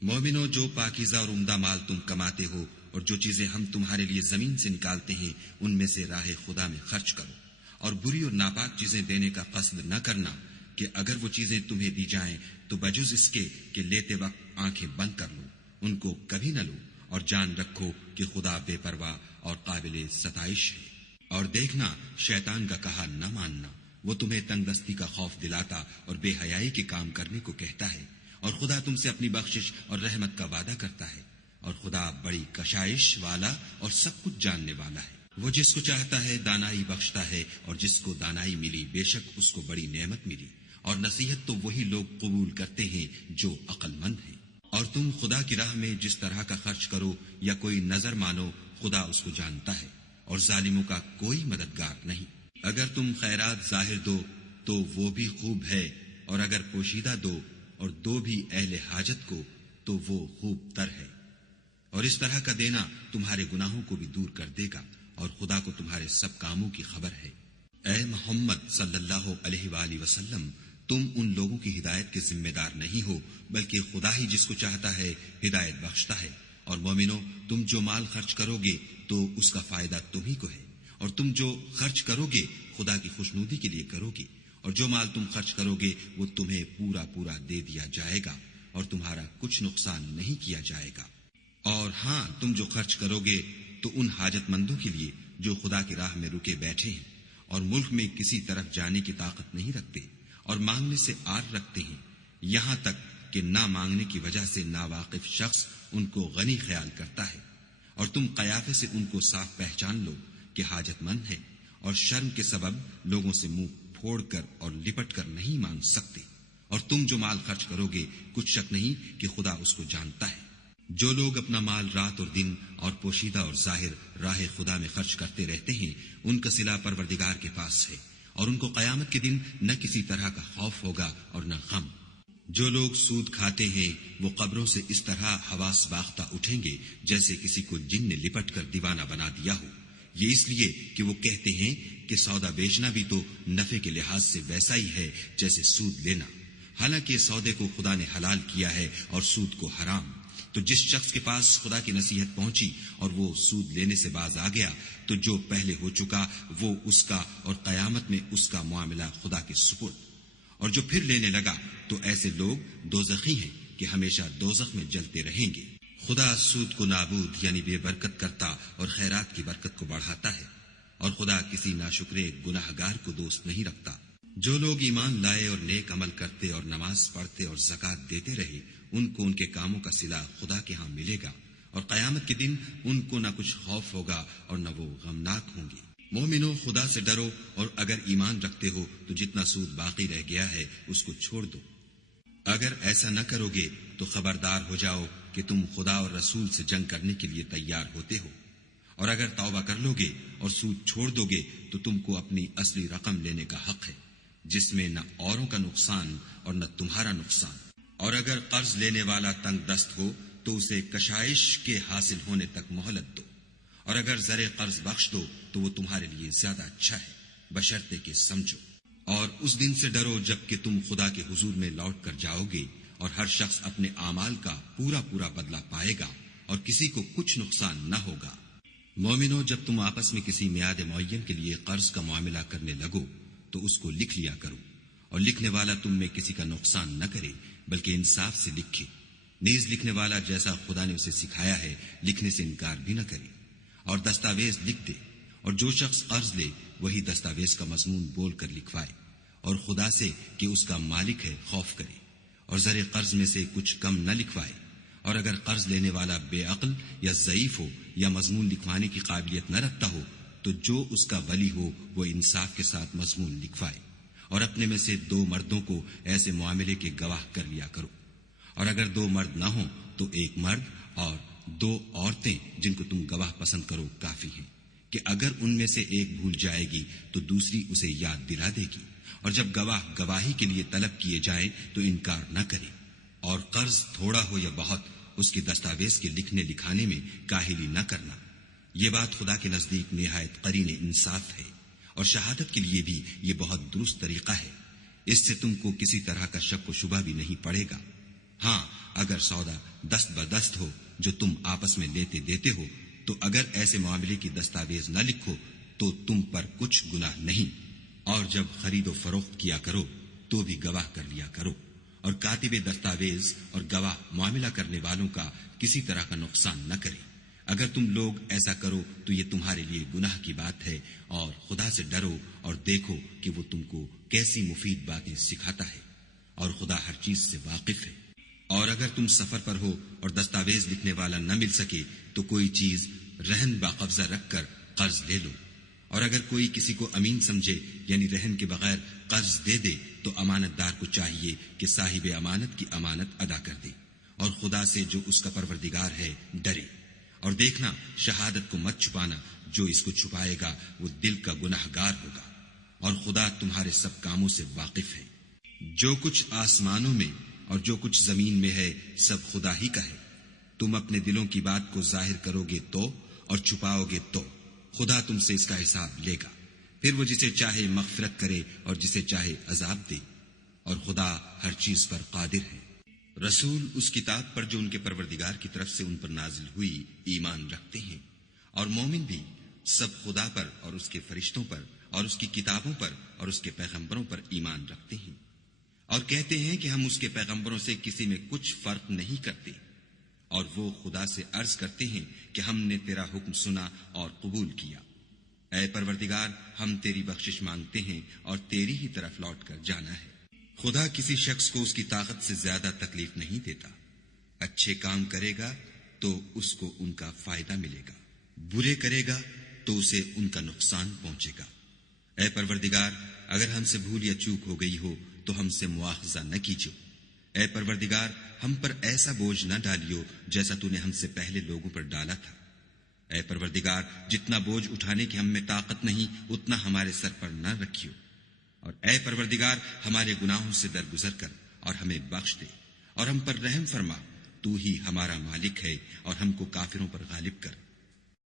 مومنوں جو پاکیزہ اور عمدہ مال تم کماتے ہو اور جو چیزیں ہم تمہارے لیے زمین سے نکالتے ہیں ان میں سے راہ خدا میں خرچ کرو، اور بری اور ناپاک چیزیں دینے کا قصد نہ کرنا کہ اگر وہ چیزیں تمہیں دی جائیں تو بجز اس کے کہ لیتے وقت آنکھیں بند کر لو، ان کو کبھی نہ لو، اور جان رکھو کہ خدا بے پرواہ اور قابل ستائش ہے۔ اور دیکھنا شیطان کا کہا نہ ماننا، وہ تمہیں تنگ دستی کا خوف دلاتا اور بے حیائی کے کام کرنے کو کہتا ہے، اور خدا تم سے اپنی بخشش اور رحمت کا وعدہ کرتا ہے، اور خدا بڑی کشائش والا اور سب کچھ جاننے والا ہے۔ وہ جس کو چاہتا ہے دانائی بخشتا ہے، اور جس کو دانائی ملی بے شک اس کو بڑی نعمت ملی، اور نصیحت تو وہی لوگ قبول کرتے ہیں جو عقل مند ہیں۔ اور تم خدا کی راہ میں جس طرح کا خرچ کرو یا کوئی نظر مانو خدا اس کو جانتا ہے، اور ظالموں کا کوئی مددگار نہیں۔ اگر تم خیرات ظاہر دو تو وہ بھی خوب ہے، اور اگر پوشیدہ دو اور دو بھی اہل حاجت کو تو وہ خوب تر ہے، اور اس طرح کا دینا تمہارے گناہوں کو بھی دور کر دے گا، اور خدا کو تمہارے سب کاموں کی خبر ہے۔ اے محمد صلی اللہ علیہ وآلہ وسلم، تم ان لوگوں کی ہدایت کے ذمہ دار نہیں ہو، بلکہ خدا ہی جس کو چاہتا ہے ہدایت بخشتا ہے۔ اور مومنو، تم جو مال خرچ کرو گے تو اس کا فائدہ تم ہی کو ہے، اور تم جو خرچ کرو گے خدا کی خوشنودی کے لیے کرو گے، اور جو مال تم خرچ کرو گے وہ تمہیں پورا پورا دے دیا جائے گا، اور تمہارا کچھ نقصان نہیں کیا جائے گا۔ اور ہاں، تم جو خرچ کرو گے تو ان حاجت مندوں کے لیے جو خدا کی راہ میں رکے بیٹھے ہیں اور ملک میں کسی طرف جانے کی طاقت نہیں رکھتے اور مانگنے سے آر رکھتے ہیں، یہاں تک کہ نہ مانگنے کی وجہ سے ناواقف شخص ان کو غنی خیال کرتا ہے، اور تم قیافے سے ان کو صاف پہچان لو کہ حاجت مند ہے، اور شرم کے سبب لوگوں سے منہ پھوڑ کر اور لپٹ کر نہیں مانگ سکتے۔ اور تم جو مال خرچ کرو گے کچھ شک نہیں کہ خدا اس کو جانتا ہے۔ جو لوگ اپنا مال رات اور دن اور پوشیدہ اور ظاہر راہ خدا میں خرچ کرتے رہتے ہیں، ان کا صلہ پروردگار کے پاس ہے، اور ان کو قیامت کے دن نہ کسی طرح کا خوف ہوگا اور نہ غم۔ جو لوگ سود کھاتے ہیں وہ قبروں سے اس طرح حواس باختہ اٹھیں گے جیسے کسی کو جن نے لپٹ کر دیوانہ بنا دیا ہو، یہ اس لیے کہ وہ کہتے ہیں کہ سودا بیچنا بھی تو نفع کے لحاظ سے ویسا ہی ہے جیسے سود لینا، حالانکہ سودے کو خدا نے حلال کیا ہے اور سود کو حرام۔ تو جس شخص کے پاس خدا کی نصیحت پہنچی اور وہ سود لینے سے باز آ گیا تو جو پہلے ہو چکا وہ اس کا، اور قیامت میں اس کا معاملہ خدا کے سپرد۔ اور جو پھر لینے لگا تو ایسے لوگ دوزخی ہیں کہ ہمیشہ دوزخ میں جلتے رہیں گے۔ خدا سود کو نابود یعنی بے برکت کرتا اور خیرات کی برکت کو بڑھاتا ہے، اور خدا کسی ناشکرے گناہگار کو دوست نہیں رکھتا۔ جو لوگ ایمان لائے اور نیک عمل کرتے اور نماز پڑھتے اور زکوٰۃ دیتے رہے، ان کو ان کے کاموں کا صلہ خدا کے ہاں ملے گا، اور قیامت کے دن ان کو نہ کچھ خوف ہوگا اور نہ وہ غمناک ہوں گے۔ مومنو، خدا سے ڈرو، اور اگر ایمان رکھتے ہو تو جتنا سود باقی رہ گیا ہے اس کو چھوڑ دو۔ اگر ایسا نہ کرو گے تو خبردار ہو جاؤ کہ تم خدا اور رسول سے جنگ کرنے کے لیے تیار ہوتے ہو، اور اگر توبہ کر لو گے اور سود چھوڑ دو گے تو تم کو اپنی اصلی رقم لینے کا حق ہے، جس میں نہ اوروں کا نقصان اور نہ تمہارا نقصان۔ اور اگر قرض لینے والا تنگ دست ہو تو اسے کشائش کے حاصل ہونے تک مہلت دو، اور اگر زر قرض بخش دو تو وہ تمہارے لیے زیادہ اچھا ہے، بشرطے کہ سمجھو۔ اور اس دن سے ڈرو جب کہ تم خدا کے حضور میں لوٹ کر جاؤ گے، اور ہر شخص اپنے اعمال کا پورا پورا بدلہ پائے گا، اور کسی کو کچھ نقصان نہ ہوگا۔ مومنو، جب تم آپس میں کسی میعاد معین کے لیے قرض کا معاملہ کرنے لگو تو اس کو لکھ لیا کرو، اور لکھنے والا تم میں کسی کا نقصان نہ کرے بلکہ انصاف سے لکھے۔ نیز لکھنے والا جیسا خدا نے اسے سکھایا ہے لکھنے سے انکار بھی نہ کرے، اور دستاویز لکھ دے، اور جو شخص قرض لے وہی دستاویز کا مضمون بول کر لکھوائے، اور خدا سے کہ اس کا مالک ہے خوف کرے، اور زر قرض میں سے کچھ کم نہ لکھوائے۔ اور اگر قرض لینے والا بے عقل یا ضعیف ہو یا مضمون لکھوانے کی قابلیت نہ رکھتا ہو تو جو اس کا ولی ہو وہ انصاف کے ساتھ مضمون لکھوائے، اور اپنے میں سے 2 مردوں کو ایسے معاملے کے گواہ کر لیا کرو، اور اگر 2 مرد نہ ہوں تو 1 مرد اور 2 عورتیں جن کو تم گواہ پسند کرو کافی ہیں، کہ اگر ان میں سے ایک بھول جائے گی تو دوسری اسے یاد دلا دے گی، اور جب گواہ گواہی کے لیے طلب کیے جائیں تو انکار نہ کرے۔ اور قرض تھوڑا ہو یا بہت اس کی دستاویز کے لکھنے لکھانے میں کاہلی نہ کرنا، یہ بات خدا کے نزدیک نہایت قرین انصاف ہے، اور شہادت کے لیے بھی یہ بہت درست طریقہ ہے، اس سے تم کو کسی طرح کا شک و شبہ بھی نہیں پڑے گا۔ ہاں، اگر سودا دست بدست ہو جو تم آپس میں لیتے دیتے ہو تو اگر ایسے معاملے کی دستاویز نہ لکھو تو تم پر کچھ گناہ نہیں، اور جب خرید و فروخت کیا کرو تو بھی گواہ کر لیا کرو، اور کاتب دستاویز اور گواہ معاملہ کرنے والوں کا کسی طرح کا نقصان نہ کرے۔ اگر تم لوگ ایسا کرو تو یہ تمہارے لیے گناہ کی بات ہے، اور خدا سے ڈرو اور دیکھو کہ وہ تم کو کیسی مفید باتیں سکھاتا ہے، اور خدا ہر چیز سے واقف ہے۔ اور اگر تم سفر پر ہو اور دستاویز لکھنے والا نہ مل سکے تو کوئی چیز رہن باقبضہ رکھ کر قرض لے لو، اور اگر کوئی کسی کو امین سمجھے یعنی رہن کے بغیر قرض دے دے تو امانت دار کو چاہیے کہ صاحب امانت کی امانت ادا کر دے، اور خدا سے جو اس کا پروردگار ہے ڈرے۔ اور دیکھنا، شہادت کو مت چھپانا، جو اس کو چھپائے گا وہ دل کا گناہگار ہوگا، اور خدا تمہارے سب کاموں سے واقف ہے۔ جو کچھ آسمانوں میں اور جو کچھ زمین میں ہے سب خدا ہی کا ہے۔ تم اپنے دلوں کی بات کو ظاہر کرو گے تو اور چھپاؤ گے تو خدا تم سے اس کا حساب لے گا۔ پھر وہ جسے چاہے مغفرت کرے اور جسے چاہے عذاب دے، اور خدا ہر چیز پر قادر ہے۔ رسول اس کتاب پر جو ان کے پروردگار کی طرف سے ان پر نازل ہوئی ایمان رکھتے ہیں، اور مومن بھی سب خدا پر اور اس کے فرشتوں پر اور اس کی کتابوں پر اور اس کے پیغمبروں پر ایمان رکھتے ہیں، اور کہتے ہیں کہ ہم اس کے پیغمبروں سے کسی میں کچھ فرق نہیں کرتے، اور وہ خدا سے عرض کرتے ہیں کہ ہم نے تیرا حکم سنا اور قبول کیا۔ اے پروردگار، ہم تیری بخشش مانگتے ہیں اور تیری ہی طرف لوٹ کر جانا ہے۔ خدا کسی شخص کو اس کی طاقت سے زیادہ تکلیف نہیں دیتا۔ اچھے کام کرے گا تو اس کو ان کا فائدہ ملے گا، برے کرے گا تو اسے ان کا نقصان پہنچے گا۔ اے پروردگار، اگر ہم سے بھول یا چوک ہو گئی ہو تو ہم سے مواخذہ نہ کیجو۔ اے پروردگار، ہم پر ایسا بوجھ نہ ڈالیو جیسا تو نے ہم سے پہلے لوگوں پر ڈالا تھا۔ اے پروردگار، جتنا بوجھ اٹھانے کی ہم میں طاقت نہیں اتنا ہمارے سر پر نہ رکھیو، اور اے پروردگار ہمارے گناہوں سے درگزر کر اور ہمیں بخش دے، اور ہم پر رحم فرما، تو ہی ہمارا مالک ہے اور ہم کو کافروں پر غالب کر۔